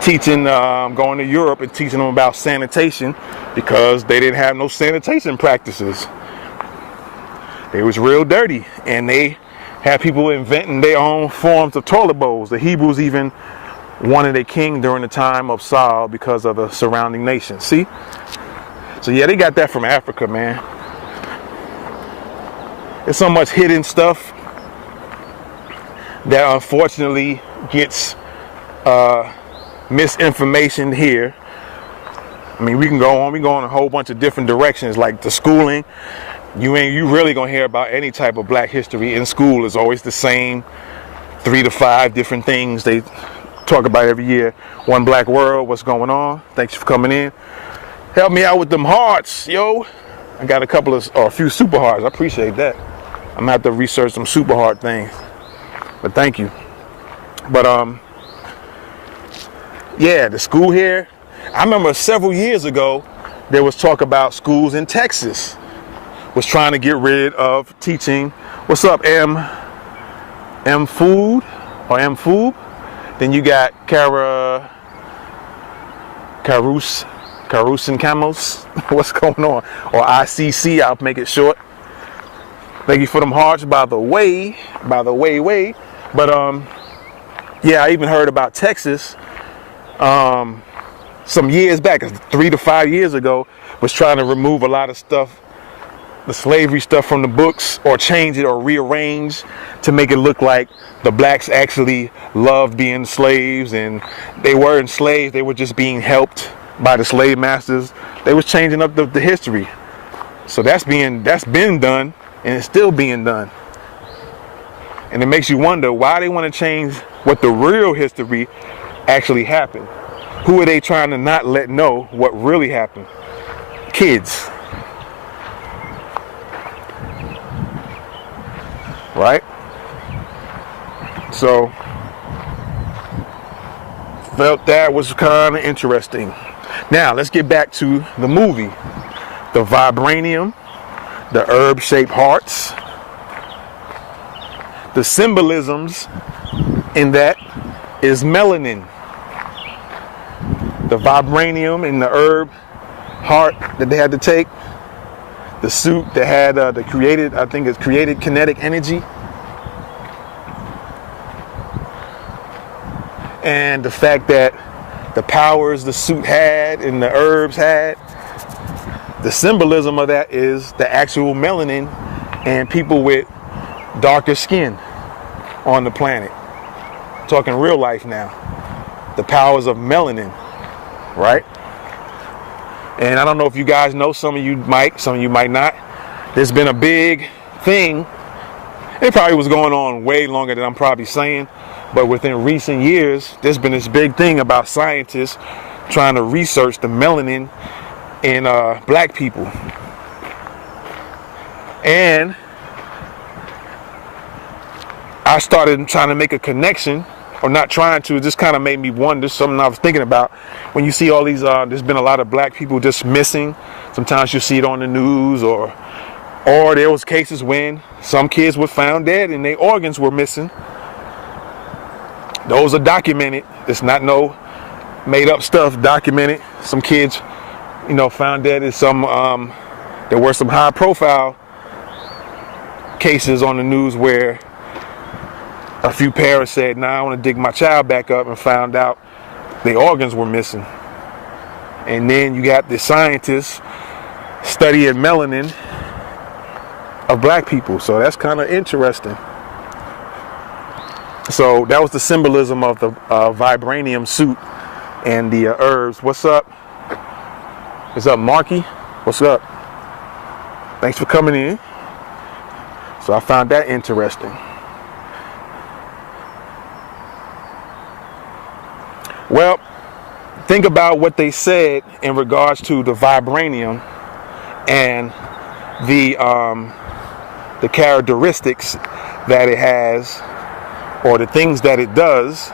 teaching, going to Europe and teaching them about sanitation, because they didn't have no sanitation practices. They was real dirty, and they had people inventing their own forms of toilet bowls. The Hebrews even wanted a king during the time of Saul because of the surrounding nations. See? So yeah, they got that from Africa, man. There's so much hidden stuff that unfortunately gets misinformation here. I mean, we go in a whole bunch of different directions, like the schooling. You really gonna hear about any type of black history in school. Is always the same 3 to 5 different things they talk about every year. One Black World, what's going on? Thanks for coming in. Help me out with them hearts, yo. I got a few super hearts. I appreciate that. I'm gonna have to research some super hard things. But thank you. But yeah, the school here. I remember several years ago there was talk about schools in Texas was trying to get rid of teaching. What's up, M Food or M Foob? Then you got Carouse. Carusin Camels. What's going on? Or ICC, I'll make it short. Thank you for them hearts, by the way. But yeah, I even heard about Texas some years back, 3 to 5 years ago, was trying to remove a lot of stuff, the slavery stuff from the books, or change it or rearrange to make it look like the blacks actually loved being slaves and they were enslaved. They were just being helped by the slave masters. They was changing up the history. So that's been done, and it's still being done. And it makes you wonder why they want to change what the real history actually happened. Who are they trying to not let know what really happened? Kids. Right? So, felt that was kind of interesting. Now, let's get back to the movie. The vibranium, the herb-shaped hearts, the symbolisms in that is melanin. The vibranium and the herb heart that they had to take, the suit that had the created, I think it's created kinetic energy, and the fact that the powers the suit had and the herbs had, the symbolism of that is the actual melanin and people with darker skin on the planet. Talking real life now. The powers of melanin, right? And I don't know if you guys know, some of you might not. There's been a big thing. It probably was going on way longer than I'm probably saying, but within recent years, there's been this big thing about scientists trying to research the melanin in black people. And I started trying to make a connection, or not trying to, it just kind of made me wonder, something I was thinking about. When you see all these, there's been a lot of black people just missing. Sometimes you see it on the news, or there was cases when some kids were found dead and their organs were missing. Those are documented. It's not no made up stuff, documented. Some kids, found dead in some, there were some high profile cases on the news where a few parents said, I want to dig my child back up, and found out the organs were missing. And then you got the scientists studying melanin of black people. So that's kind of interesting. So that was the symbolism of the vibranium suit and the herbs. What's up? What's up, Marky? What's up? Thanks for coming in. So I found that interesting. Well, think about what they said in regards to the vibranium and the characteristics that it has, or the things that it does,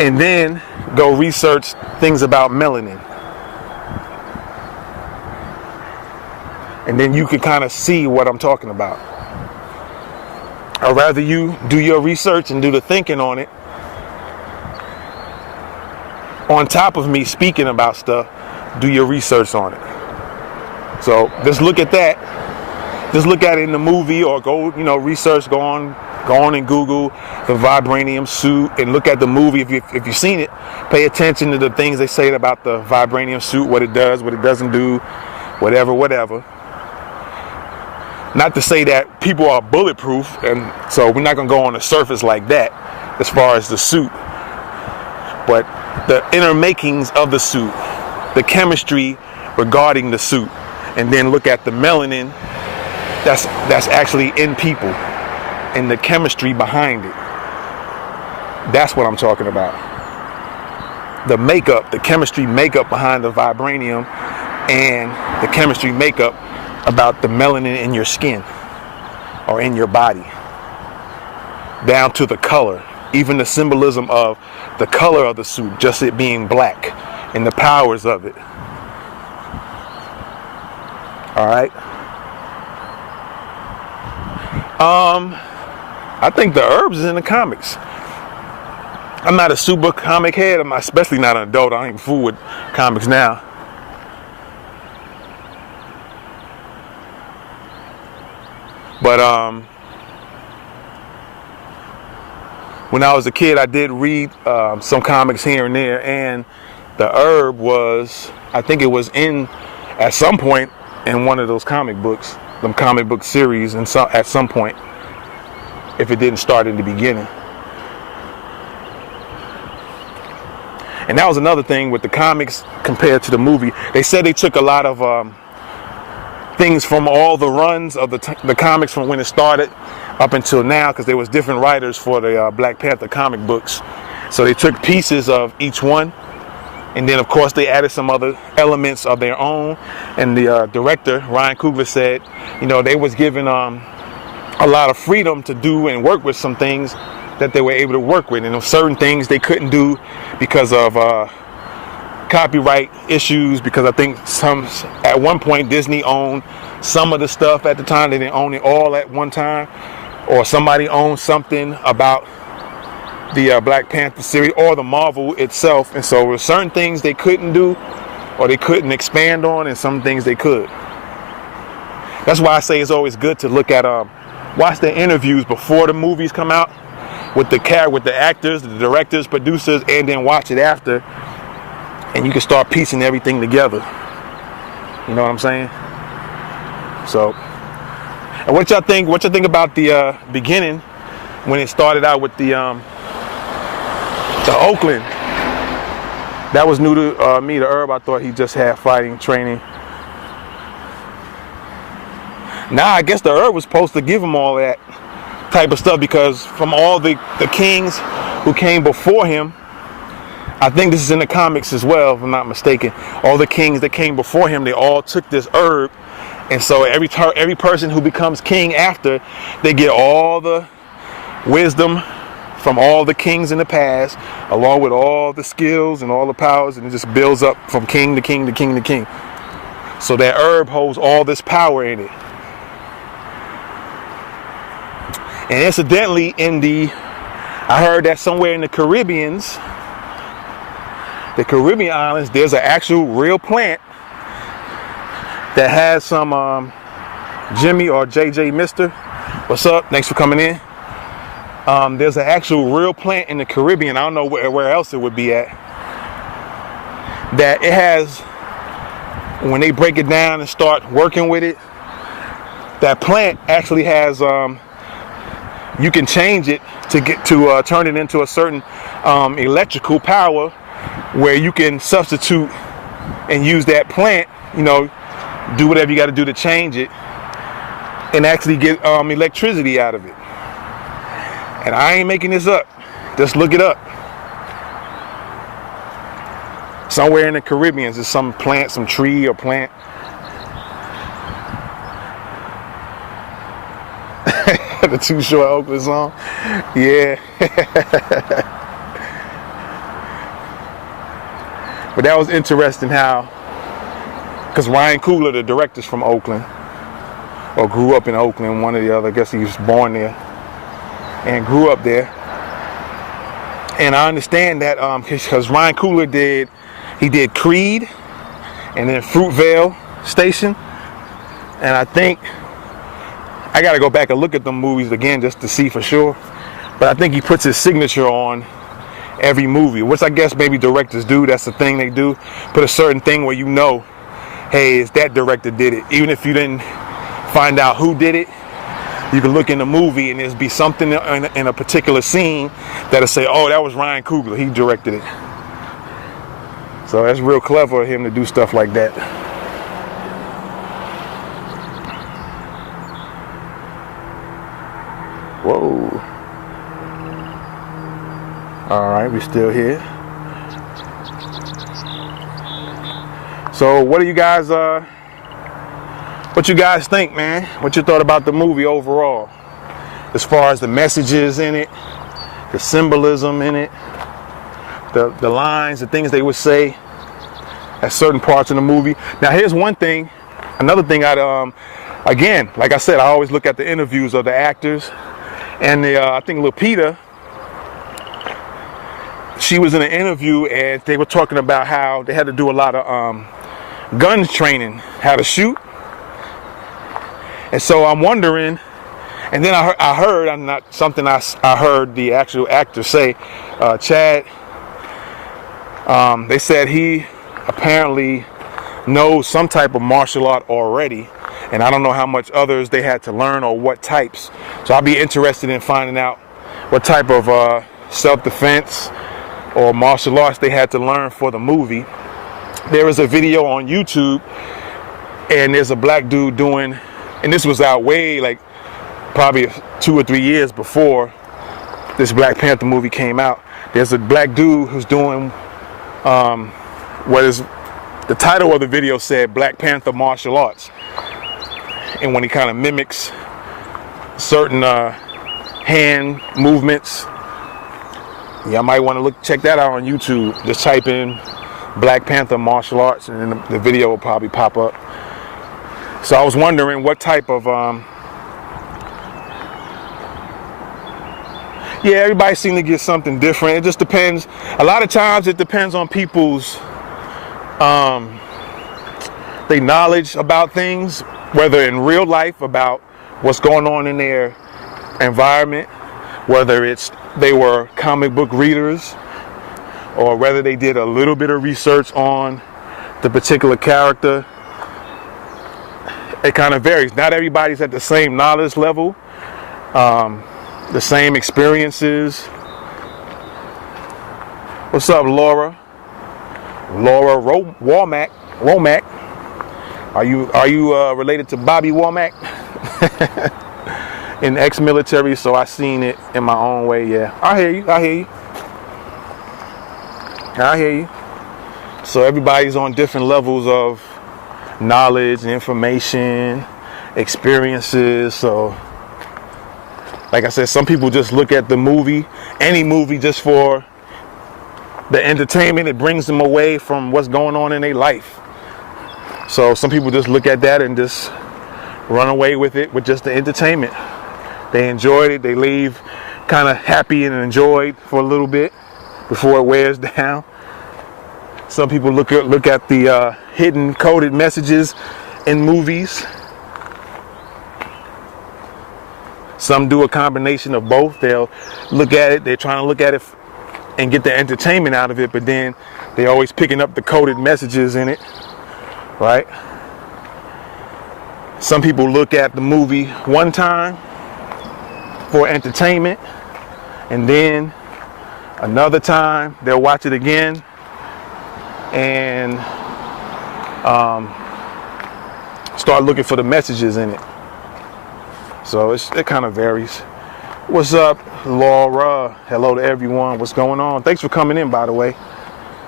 and then go research things about melanin. And then you can kind of see what I'm talking about. I'd rather you do your research and do the thinking on it, on top of me speaking about stuff. Do your research on it. So just look at that. Just look at it in the movie, or go, research, go on and Google the vibranium suit and look at the movie. If you've seen it, pay attention to the things they say about the vibranium suit, what it does, what it doesn't do, whatever. Not to say that people are bulletproof, and so we're not going to go on the surface like that as far as the suit. But the inner makings of the suit, the chemistry regarding the suit, and then look at the melanin that's actually in people and the chemistry behind it. That's what I'm talking about. The makeup, the chemistry makeup behind the vibranium, and the chemistry makeup about the melanin in your skin or in your body, down to the color, even the symbolism of the color of the suit, just it being black, and the powers of it. All right. I think the herbs is in the comics. I'm not a super comic head. I'm especially not an adult. I don't even fool with comics now. But when I was a kid, I did read some comics here and there, and the herb was, I think it was in, at some point, in one of those comic books, them comic book series, and so, at some point, if it didn't start in the beginning. And that was another thing with the comics compared to the movie. They said they took a lot of things from all the runs of the comics from when it started up until now, because there was different writers for the Black Panther comic books. So they took pieces of each one, and then of course they added some other elements of their own. And the director, Ryan Coogler, said, you know, they was given a lot of freedom to do and work with some things that they were able to work with, and certain things they couldn't do because of copyright issues, because I think at one point Disney owned some of the stuff at the time. They didn't own it all at one time, or somebody owned something about the Black Panther series or the Marvel itself, and so there were certain things they couldn't do or they couldn't expand on, and some things they could. That's why I say it's always good to look at watch the interviews before the movies come out with the actors, the directors, producers, and then watch it after, and you can start piecing everything together. You know what I'm saying? So, and what y'all think? What y'all think about the beginning when it started out with the Oakland? That was new to me. The herb, I thought he just had fighting training. Now I guess the herb was supposed to give him all that type of stuff, because from all the kings who came before him, I think this is in the comics as well, if I'm not mistaken, all the kings that came before him, they all took this herb, and so every person who becomes king after, they get all the wisdom from all the kings in the past, along with all the skills and all the powers, and it just builds up from king to king to king to king. So that herb holds all this power in it. And incidentally, I heard that somewhere in the Caribbean islands, there's an actual real plant that has some, Jimmy or JJ Mister, what's up? Thanks for coming in. There's an actual real plant in the Caribbean, I don't know where else it would be at, that it has, when they break it down and start working with it, that plant actually has, you can change it to get to turn it into a certain electrical power, where you can substitute and use that plant, you know, do whatever you got to do to change it, and actually get electricity out of it. And I ain't making this up. Just look it up. Somewhere in the Caribbean, there's some plant, some tree or plant. The Too Short Oakland song. Yeah. But that was interesting how, because Ryan Coogler, the director's from Oakland, or grew up in Oakland, one or the other. I guess he was born there and grew up there. And I understand that because Ryan Coogler did Creed and then Fruitvale Station. And I think, I got to go back and look at them movies again just to see for sure. But I think he puts his signature on every movie, which I guess maybe directors do. That's the thing they do. Put a certain thing where you know, hey, it's that director did it. Even if you didn't find out who did it, you can look in the movie and there's be something in a particular scene that'll say, oh, that was Ryan Coogler. He directed it. So that's real clever of him to do stuff like that. Whoa. All right, we're still here. So what do you guys think, man? What you thought about the movie overall? As far as the messages in it, the symbolism in it, the lines, the things they would say at certain parts in the movie. Now here's one thing, another thing again, like I said, I always look at the interviews of the actors. And I think Lupita, she was in an interview and they were talking about how they had to do a lot of guns training, how to shoot. And so I'm wondering, and then I heard, I'm not something I heard the actual actor say, Chad. They said he apparently knows some type of martial art already, and I don't know how much others they had to learn or what types. So I'll be interested in finding out what type of self-defense or martial arts they had to learn for the movie. There is a video on YouTube, and there's a black dude doing, and this was out way like probably 2 or 3 years before this Black Panther movie came out. There's a black dude who's doing what is the title of the video said Black Panther martial arts, and when he kind of mimics certain hand movements, yeah, I might want to check that out on YouTube. Just type in Black Panther martial arts, and then the video will probably pop up. So I was wondering what type of yeah, everybody seems to get something different. It just depends. A lot of times it depends on people's their knowledge about things, whether in real life about what's going on in their environment, whether it's they were comic book readers, or whether they did a little bit of research on the particular character. It kind of varies. Not everybody's at the same knowledge level, the same experiences. What's up, Laura? Laura Womack. Are you related to Bobby Womack? In ex-military, so I seen it in my own way. Yeah, I hear you. So everybody's on different levels of knowledge, information, experiences. So like I said, some people just look at the movie, any movie, just for the entertainment. It brings them away from what's going on in their life. So some people just look at that and just run away with it, with just the entertainment. They enjoyed it. They leave kind of happy and enjoyed for a little bit before it wears down. Some people look at the hidden coded messages in movies. Some do a combination of both. They'll look at it. They're trying to look at it and get the entertainment out of it, but then they're always picking up the coded messages in it, right? Some people look at the movie one time for entertainment, and then another time they'll watch it again and start looking for the messages in it. So it kind of varies. What's up, Laura? Hello to everyone. What's going on? Thanks for coming in, by the way.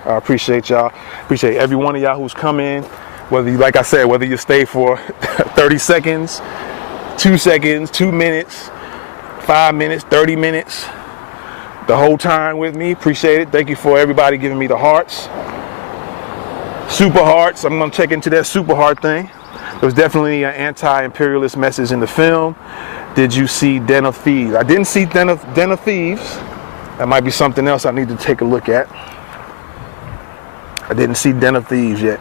I appreciate y'all. Appreciate every one of y'all who's come in. Whether you, like I said, whether you stay for 30 seconds, 2 seconds, 2 minutes, 5 minutes, 30 minutes, the whole time with me. Appreciate it. Thank you for everybody giving me the hearts. Super hearts. I'm going to check into that super heart thing. There was definitely an anti-imperialist message in the film. Did you see Den of Thieves? I didn't see Den of Thieves. That might be something else I need to take a look at. I didn't see Den of Thieves yet.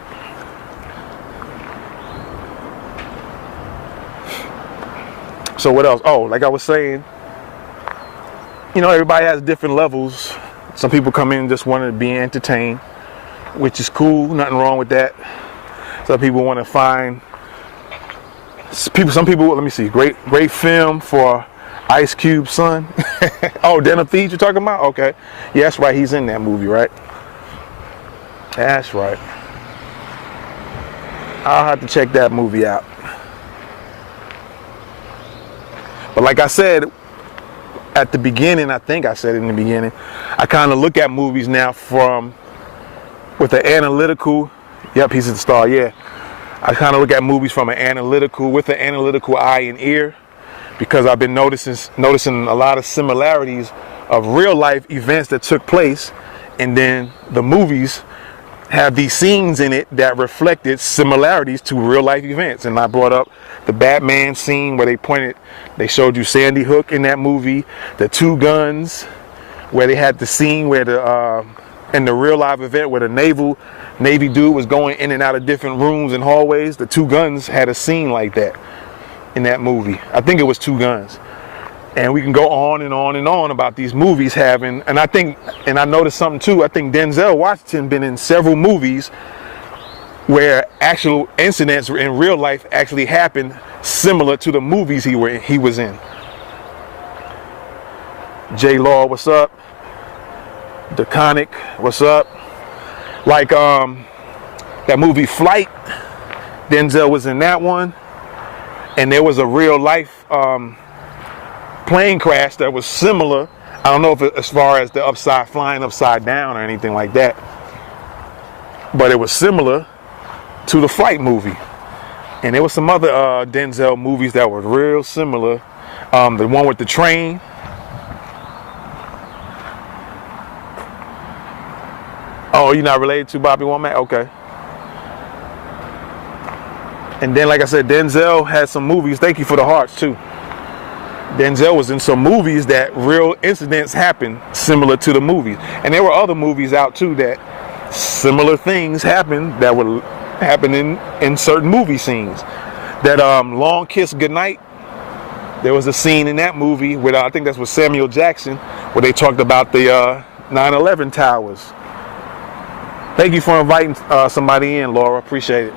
So what else? Oh, like I was saying, you know, everybody has different levels. Some people come in just wanting to be entertained, which is cool. Nothing wrong with that. Some people want to find some people, let me see, great film for Ice Cube's son. Oh, Den of Thieves you're talking about? Okay. Yeah, that's right. He's in that movie, right? That's right. I'll have to check that movie out. But like I said at the beginning, I think I said it in the beginning, I kind of look at movies now with an analytical, yep, he's the star, yeah. I kind of look at movies with an analytical eye and ear, because I've been noticing a lot of similarities of real life events that took place, and then the movies have these scenes in it that reflected similarities to real life events. And I brought up the Batman scene where they showed you Sandy Hook in that movie, the two guns, where they had the scene where in the real live event where the Navy dude was going in and out of different rooms and hallways. The Two Guns had a scene like that in that movie. I think it was Two Guns. And we can go on and on and on about these movies having, and I noticed something too. I think Denzel Washington been in several movies where actual incidents in real life actually happened similar to the movies he was in. J Law, what's up? DeConic, what's up? Like that movie Flight, Denzel was in that one, and there was a real life plane crash that was similar. I don't know if as far as the flying upside down or anything like that, but it was similar to the Flight movie. And there was some other Denzel movies that were real similar. The one with the train. Oh, you're not related to Bobby Womack? Okay. And then, like I said, Denzel had some movies. Thank you for the hearts, too. Denzel was in some movies that real incidents happened similar to the movies. And there were other movies out, too, that similar things happened that were happening in certain movie scenes. That Long Kiss Goodnight, there was a scene in that movie with, I think that's with Samuel Jackson, where they talked about the 9/11 towers. Thank you for inviting somebody in, Laura. Appreciate it.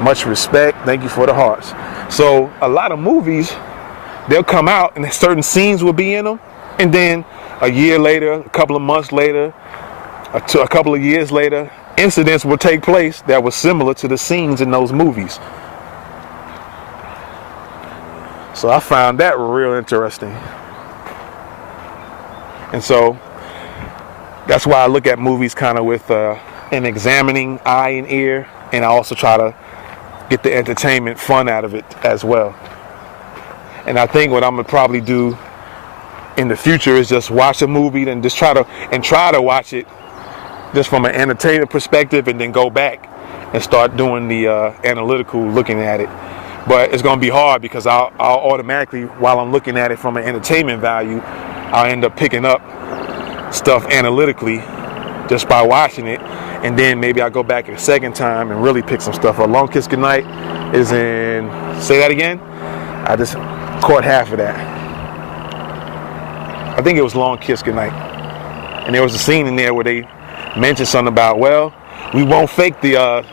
Much respect. Thank you for the hearts. So a lot of movies, they'll come out and certain scenes will be in them. And then a year later, a couple of months later, a couple of years later, incidents will take place that were similar to the scenes in those movies. So I found that real interesting. And so that's why I look at movies kind of with an examining eye and ear, and I also try to get the entertainment fun out of it as well. And I think what I'm gonna probably do in the future is just watch a movie and just try to watch it just from an entertainment perspective, and then go back and start doing the analytical looking at it. But it's gonna be hard because I'll automatically, while I'm looking at it from an entertainment value, I'll end up picking up stuff analytically just by watching it, and then maybe I'll go back a second time and really pick some stuff up. Long Kiss Goodnight is in, say that again? I just caught half of that. I think it was Long Kiss Goodnight. And there was a scene in there where they mentioned something about, well, we won't fake the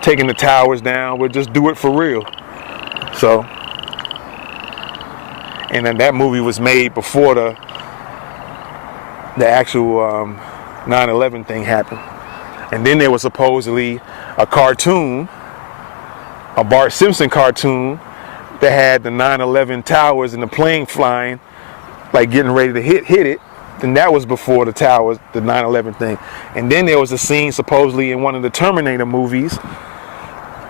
taking the towers down, we'll just do it for real. So, and then that movie was made before the actual 9/11 thing happened. And then there was supposedly a cartoon, a Bart Simpson cartoon, that had the 9/11 towers and the plane flying, like getting ready to hit it. And that was before the towers, the 9/11 thing. And then there was a scene supposedly in one of the Terminator movies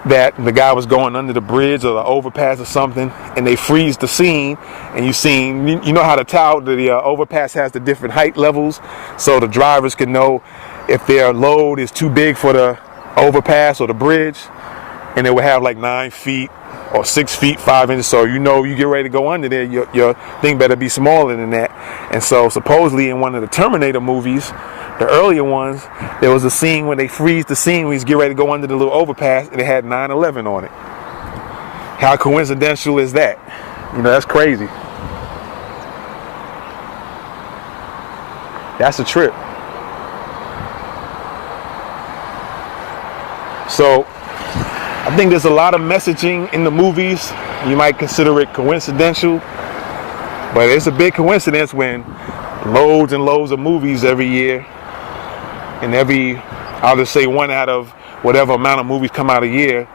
that the guy was going under the bridge or the overpass or something, and they freeze the scene, and you know how the overpass has the different height levels, so the drivers can know if their load is too big for the overpass or the bridge, and it would have like 9 feet or 6 feet 5 inches, so you know you get ready to go under there, your thing better be smaller than that. And so supposedly in one of the Terminator movies, the earlier ones, there was a scene when they freeze the scene when he's getting ready to go under the little overpass, and it had 9/11 on it. How coincidental is that? You know, that's crazy. That's a trip. So I think there's a lot of messaging in the movies. You might consider it coincidental, but it's a big coincidence when loads and loads of movies every year, and I'll just say one out of whatever amount of movies come out a year,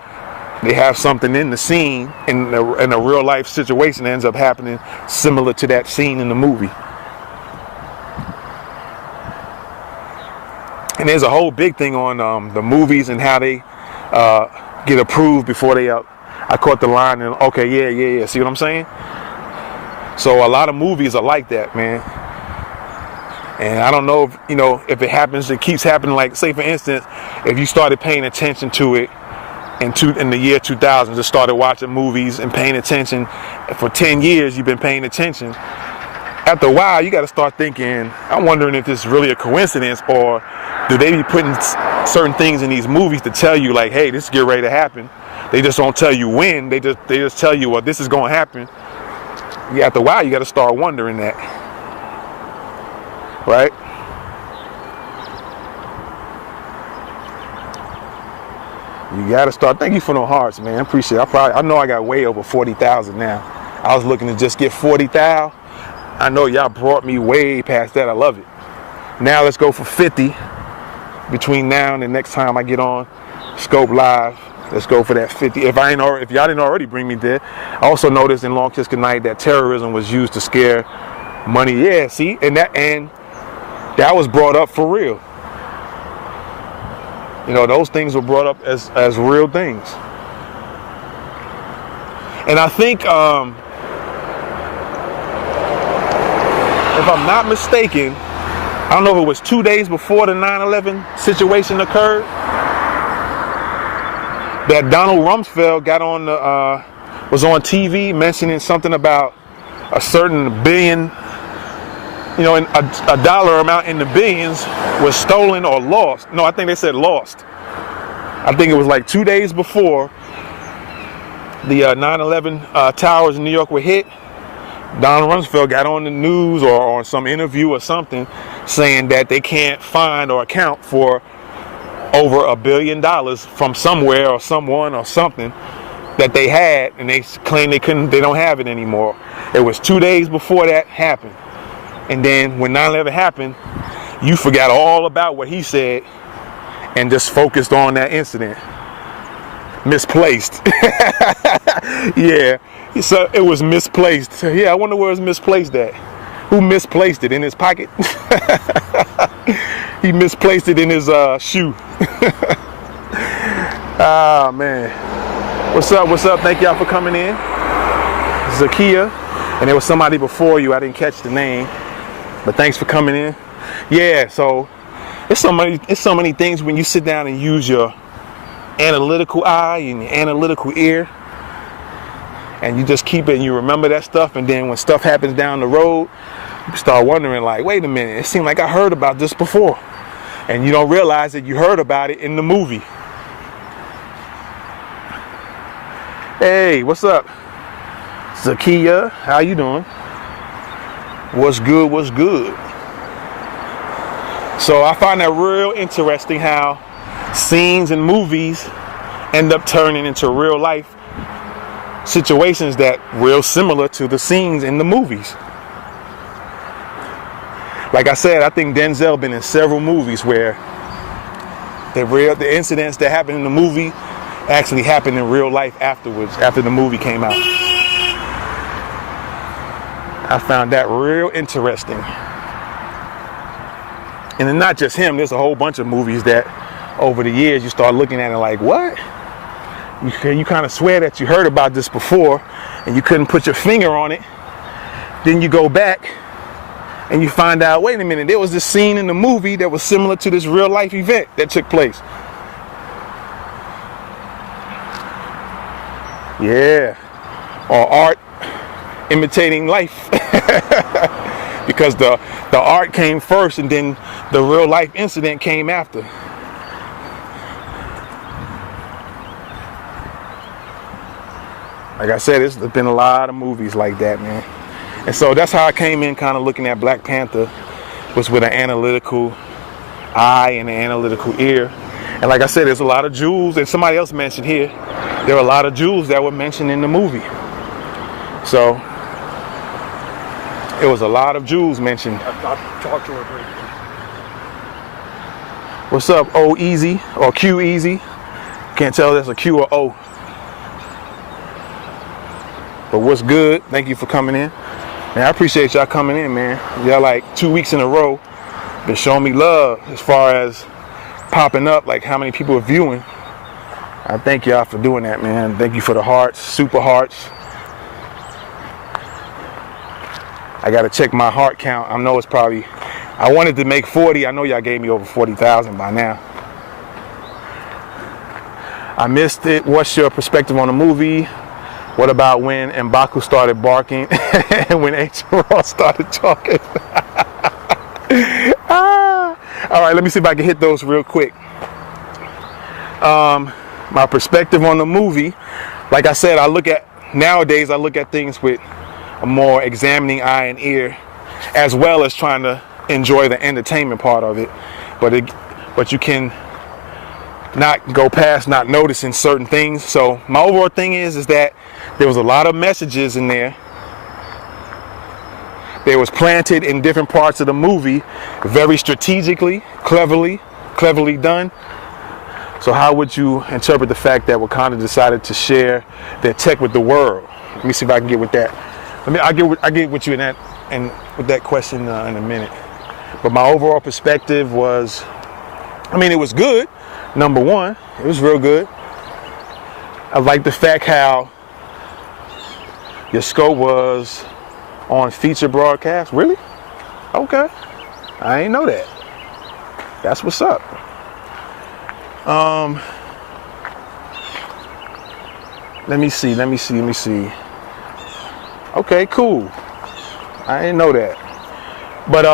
they have something in the scene, in a real life situation that ends up happening similar to that scene in the movie. And there's a whole big thing on the movies and how they get approved before they I caught the line and okay, yeah. See what I'm saying? So a lot of movies are like that, man. And I don't know if it happens, it keeps happening. Like, say for instance, if you started paying attention to it in the year 2000, just started watching movies and paying attention for 10 years, you've been paying attention. after a while, you got to start thinking, I'm wondering if this is really a coincidence, or do they be putting certain things in these movies to tell you, like, hey, this is getting ready to happen. They just don't tell you when. They just tell you, well, this is going to happen. Yeah, after a while, you got to start wondering that. Right? You got to start. Thank you for the hearts, man. I appreciate it. I know I got way over 40,000 now. I was looking to just get 40,000. I know y'all brought me way past that. I love it. Now let's go for 50. Between now and the next time I get on Scope Live, let's go for that 50. If y'all didn't already bring me there. I also noticed in Long Kiss Goodnight that terrorism was used to scare money. Yeah, see, and that was brought up for real. You know, those things were brought up as real things. And I think, if I'm not mistaken, I don't know if it was 2 days before the 9/11 situation occurred, that Donald Rumsfeld was on TV mentioning something about a certain billion, you know, a dollar amount in the billions was stolen or lost. No, I think they said lost. I think it was like 2 days before the 9/11 towers in New York were hit. Donald Rumsfeld got on the news or on some interview or something saying that they can't find or account for over $1 billion from somewhere or someone or something that they had, and they claim they don't have it anymore. It was 2 days before that happened. And then when 9/11 happened, you forgot all about what he said and just focused on that incident. Misplaced. Yeah, so it was misplaced. Yeah, I wonder where it's misplaced at. Who misplaced it? In his pocket? He misplaced it in his shoe. Ah, man. What's up? Thank y'all for coming in. Zakia. And there was somebody before you. I didn't catch the name. But thanks for coming in. Yeah, so it's so many things when you sit down and use your analytical eye and your analytical ear, and you just keep it and you remember that stuff, and then when stuff happens down the road, you start wondering, like, wait a minute, it seemed like I heard about this before. And you don't realize that you heard about it in the movie. Hey, what's up? Zakia, how you doing? What's good? So I find that real interesting how scenes in movies end up turning into real life situations that real similar to the scenes in the movies. Like I said, I think Denzel been in several movies where the incidents that happened in the movie actually happened in real life afterwards, after the movie came out. I found that real interesting. And then not just him, there's a whole bunch of movies that over the years you start looking at it like, what? You kind of swear that you heard about this before and you couldn't put your finger on it. Then you go back and you find out, wait a minute, there was this scene in the movie that was similar to this real life event that took place. Yeah. Or art imitating life. Because the art came first and then the real life incident came after. Like I said, there's been a lot of movies like that, man. And so that's how I came in kind of looking at Black Panther, was with an analytical eye and an analytical ear. And like I said, there's a lot of jewels, and somebody else mentioned here, there were a lot of jewels that were mentioned in the movie. So it was a lot of jewels mentioned. I'll talk to her briefly. What's up, O Easy or Q Easy? Can't tell if that's a Q or O. But what's good? Thank you for coming in. Man, I appreciate y'all coming in, man. Y'all like 2 weeks in a row been showing me love as far as popping up, like how many people are viewing. I thank y'all for doing that, man. Thank you for the hearts, super hearts. I gotta check my heart count. I know it's probably, I wanted to make 40. I know y'all gave me over 40,000 by now. I missed it. What's your perspective on the movie? What about when M'Baku started barking and when H. Ross started talking? All right, let me see if I can hit those real quick. My perspective on the movie, like I said, nowadays I look at things with a more examining eye and ear, as well as trying to enjoy the entertainment part of it. But you can not go past not noticing certain things. So my overall thing is that there was a lot of messages in there. They was planted in different parts of the movie, very strategically, cleverly done. So how would you interpret the fact that Wakanda decided to share their tech with the world? Let me see if I can get with that. I'll get with you in that and with that question in a minute. But my overall perspective was, it was good. Number one, it was real good. I like the fact how your scope was on feature broadcast. Really? Okay. I ain't know that. That's what's up. Let me see. Okay, cool. I didn't know that. But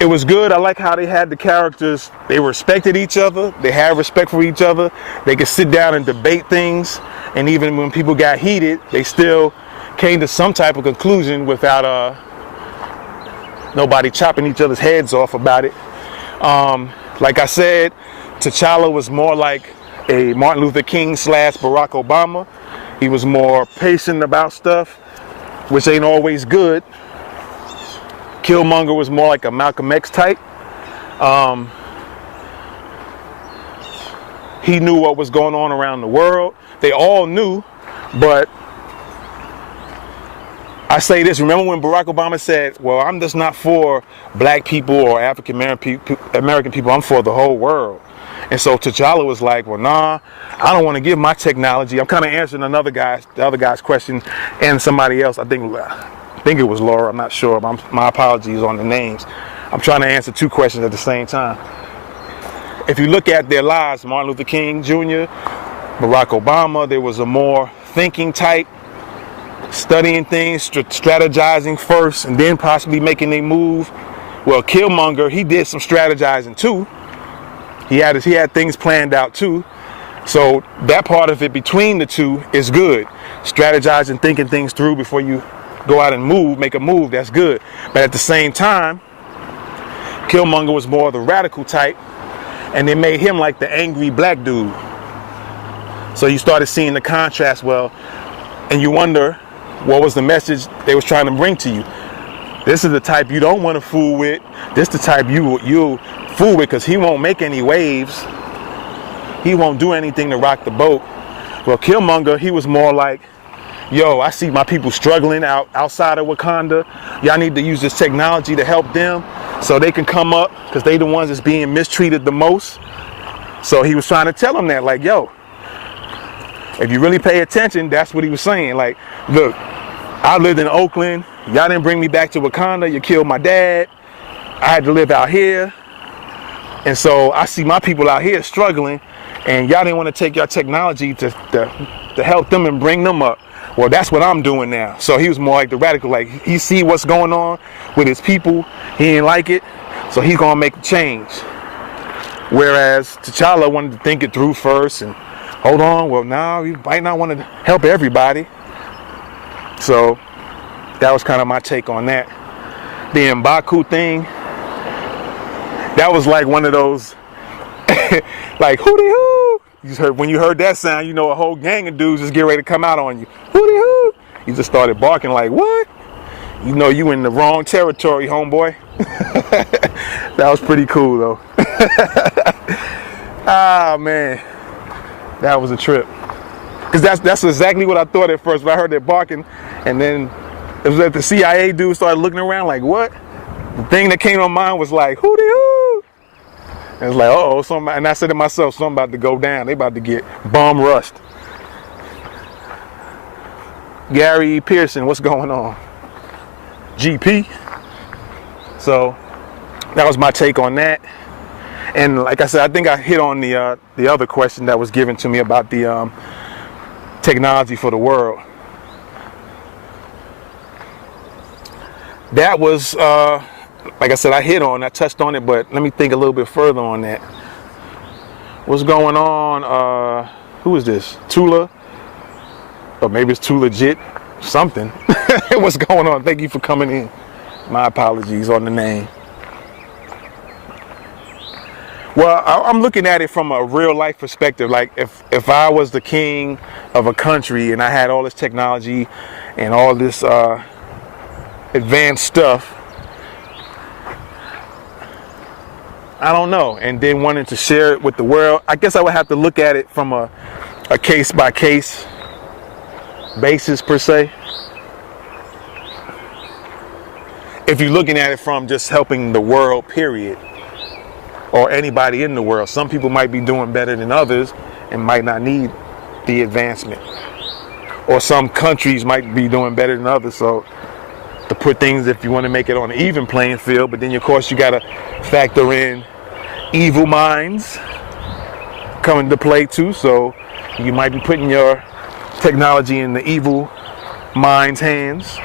it was good. I like how they had the characters. They respected each other. They had respect for each other. They could sit down and debate things. And even when people got heated, they still came to some type of conclusion without nobody chopping each other's heads off about it. Like I said, T'Challa was more like a Martin Luther King / Barack Obama. He was more patient about stuff, which ain't always good. Killmonger was more like a Malcolm X type. He knew what was going on around the world. They all knew, but I say this, remember when Barack Obama said, well, I'm just not for black people or African American people, I'm for the whole world. And so T'Challa was like, well, nah, I don't want to give my technology. I'm kind of answering the other guy's question and somebody else. I think it was Laura, I'm not sure. My apologies on the names. I'm trying to answer two questions at the same time. If you look at their lives, Martin Luther King Jr., Barack Obama, there was a more thinking type, studying things, strategizing first, and then possibly making a move. Well, Killmonger, he did some strategizing too. He had things planned out too. So that part of it between the two is good. Strategizing, thinking things through before you go out and make a move, that's good. But at the same time, Killmonger was more of the radical type, and they made him like the angry black dude. So you started seeing the contrast, and you wonder, what was the message they was trying to bring to you? This is the type you don't want to fool with. This is the type you'll fool with because he won't make any waves. He won't do anything to rock the boat. Well, Killmonger, he was more like, yo, I see my people struggling outside of Wakanda. Y'all need to use this technology to help them so they can come up because they the ones that's being mistreated the most. So he was trying to tell them that, like, yo, if you really pay attention, that's what he was saying. Like, look, I lived in Oakland. Y'all didn't bring me back to Wakanda. You killed my dad. I had to live out here. And so I see my people out here struggling, and y'all didn't want to take your technology to help them and bring them up. Well, that's what I'm doing now. So he was more like the radical, like he see what's going on with his people. He didn't like it, so he's going to make a change. Whereas T'Challa wanted to think it through first and hold on, well, now you might not want to help everybody. So that was kind of my take on that. The M'Baku thing, that was like one of those, like, hooty hoo. When you heard that sound, you know a whole gang of dudes just get ready to come out on you. Hooty hoo. You just started barking like, what? You know you in the wrong territory, homeboy. That was pretty cool, though. Ah, man. That was a trip. Because that's exactly what I thought at first when I heard that barking. And then it was like the CIA dude started looking around like, what? The thing that came to my mind was like, hooty hoo. And it's like, uh-oh, somebody. And I said to myself, something about to go down. They about to get bomb rushed. Gary Pearson, what's going on? GP. So that was my take on that. And like I said, I think I hit on the other question that was given to me about the technology for the world. that was, like I said, I touched on it, but let me think a little bit further on that. What's going on? Who is this? Tula? Or maybe it's Too Legit? Something. What's going on? Thank you for coming in. My apologies on the name. Well, I'm looking at it from a real life perspective. Like if I was the king of a country and I had all this technology and all this advanced stuff, I don't know, and then wanted to share it with the world, I guess I would have to look at it from a case by case basis per se. If you're looking at it from just helping the world, period, or anybody in the world, some people might be doing better than others and might not need the advancement, or some countries might be doing better than others. So to put things, if you want to make it on an even playing field, but then of course you got to factor in evil minds coming to play too. So you might be putting your technology in the evil minds' hands.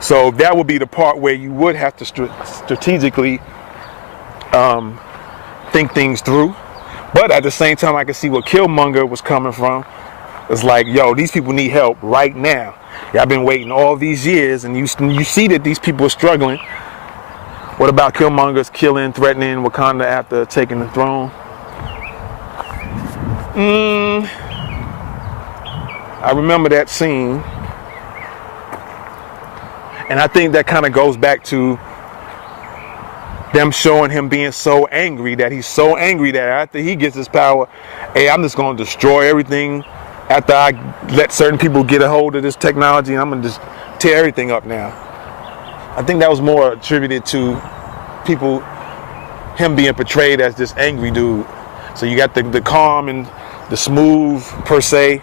So that would be the part where you would have to strategically think things through. But at the same time, I can see what Killmonger was coming from. It's like, yo, these people need help right now. I've been waiting all these years, and you see that these people are struggling. What about Killmonger's killing, threatening Wakanda after taking the throne? I remember that scene. And I think that kind of goes back to them showing him being so angry, that he's so angry that after he gets his power, hey, I'm just going to destroy everything after I let certain people get a hold of this technology, and I'm going to just tear everything up now. I think that was more attributed to him being portrayed as this angry dude. So you got the calm and the smooth, per se,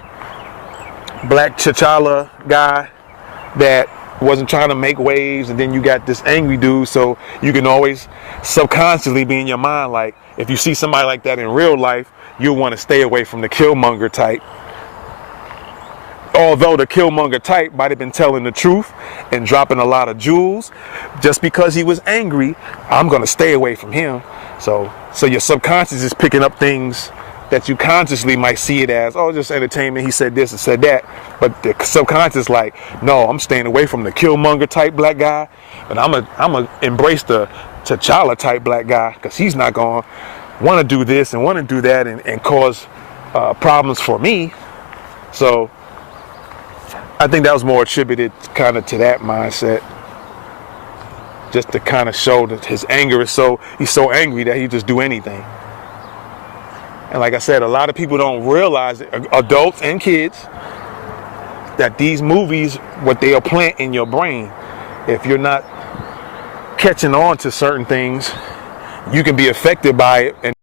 Black T'Challa guy that wasn't trying to make waves, and then you got this angry dude. So you can always subconsciously be in your mind, like, if you see somebody like that in real life, you'll want to stay away from the Killmonger type. Although the Killmonger type might have been telling the truth and dropping a lot of jewels, just because he was angry, I'm going to stay away from him. So your subconscious is picking up things that you consciously might see it as, oh, just entertainment, he said this and said that. But the subconscious like, no, I'm staying away from the Killmonger type black guy, but I'm a embrace the T'Challa type black guy, because he's not going to want to do this and want to do that and cause problems for me. So I think that was more attributed kind of to that mindset, just to kind of show that his anger is he's so angry that he just do anything. And like I said, a lot of people don't realize, adults and kids, that these movies, what they'll plant in your brain, if you're not catching on to certain things, you can be affected by it. And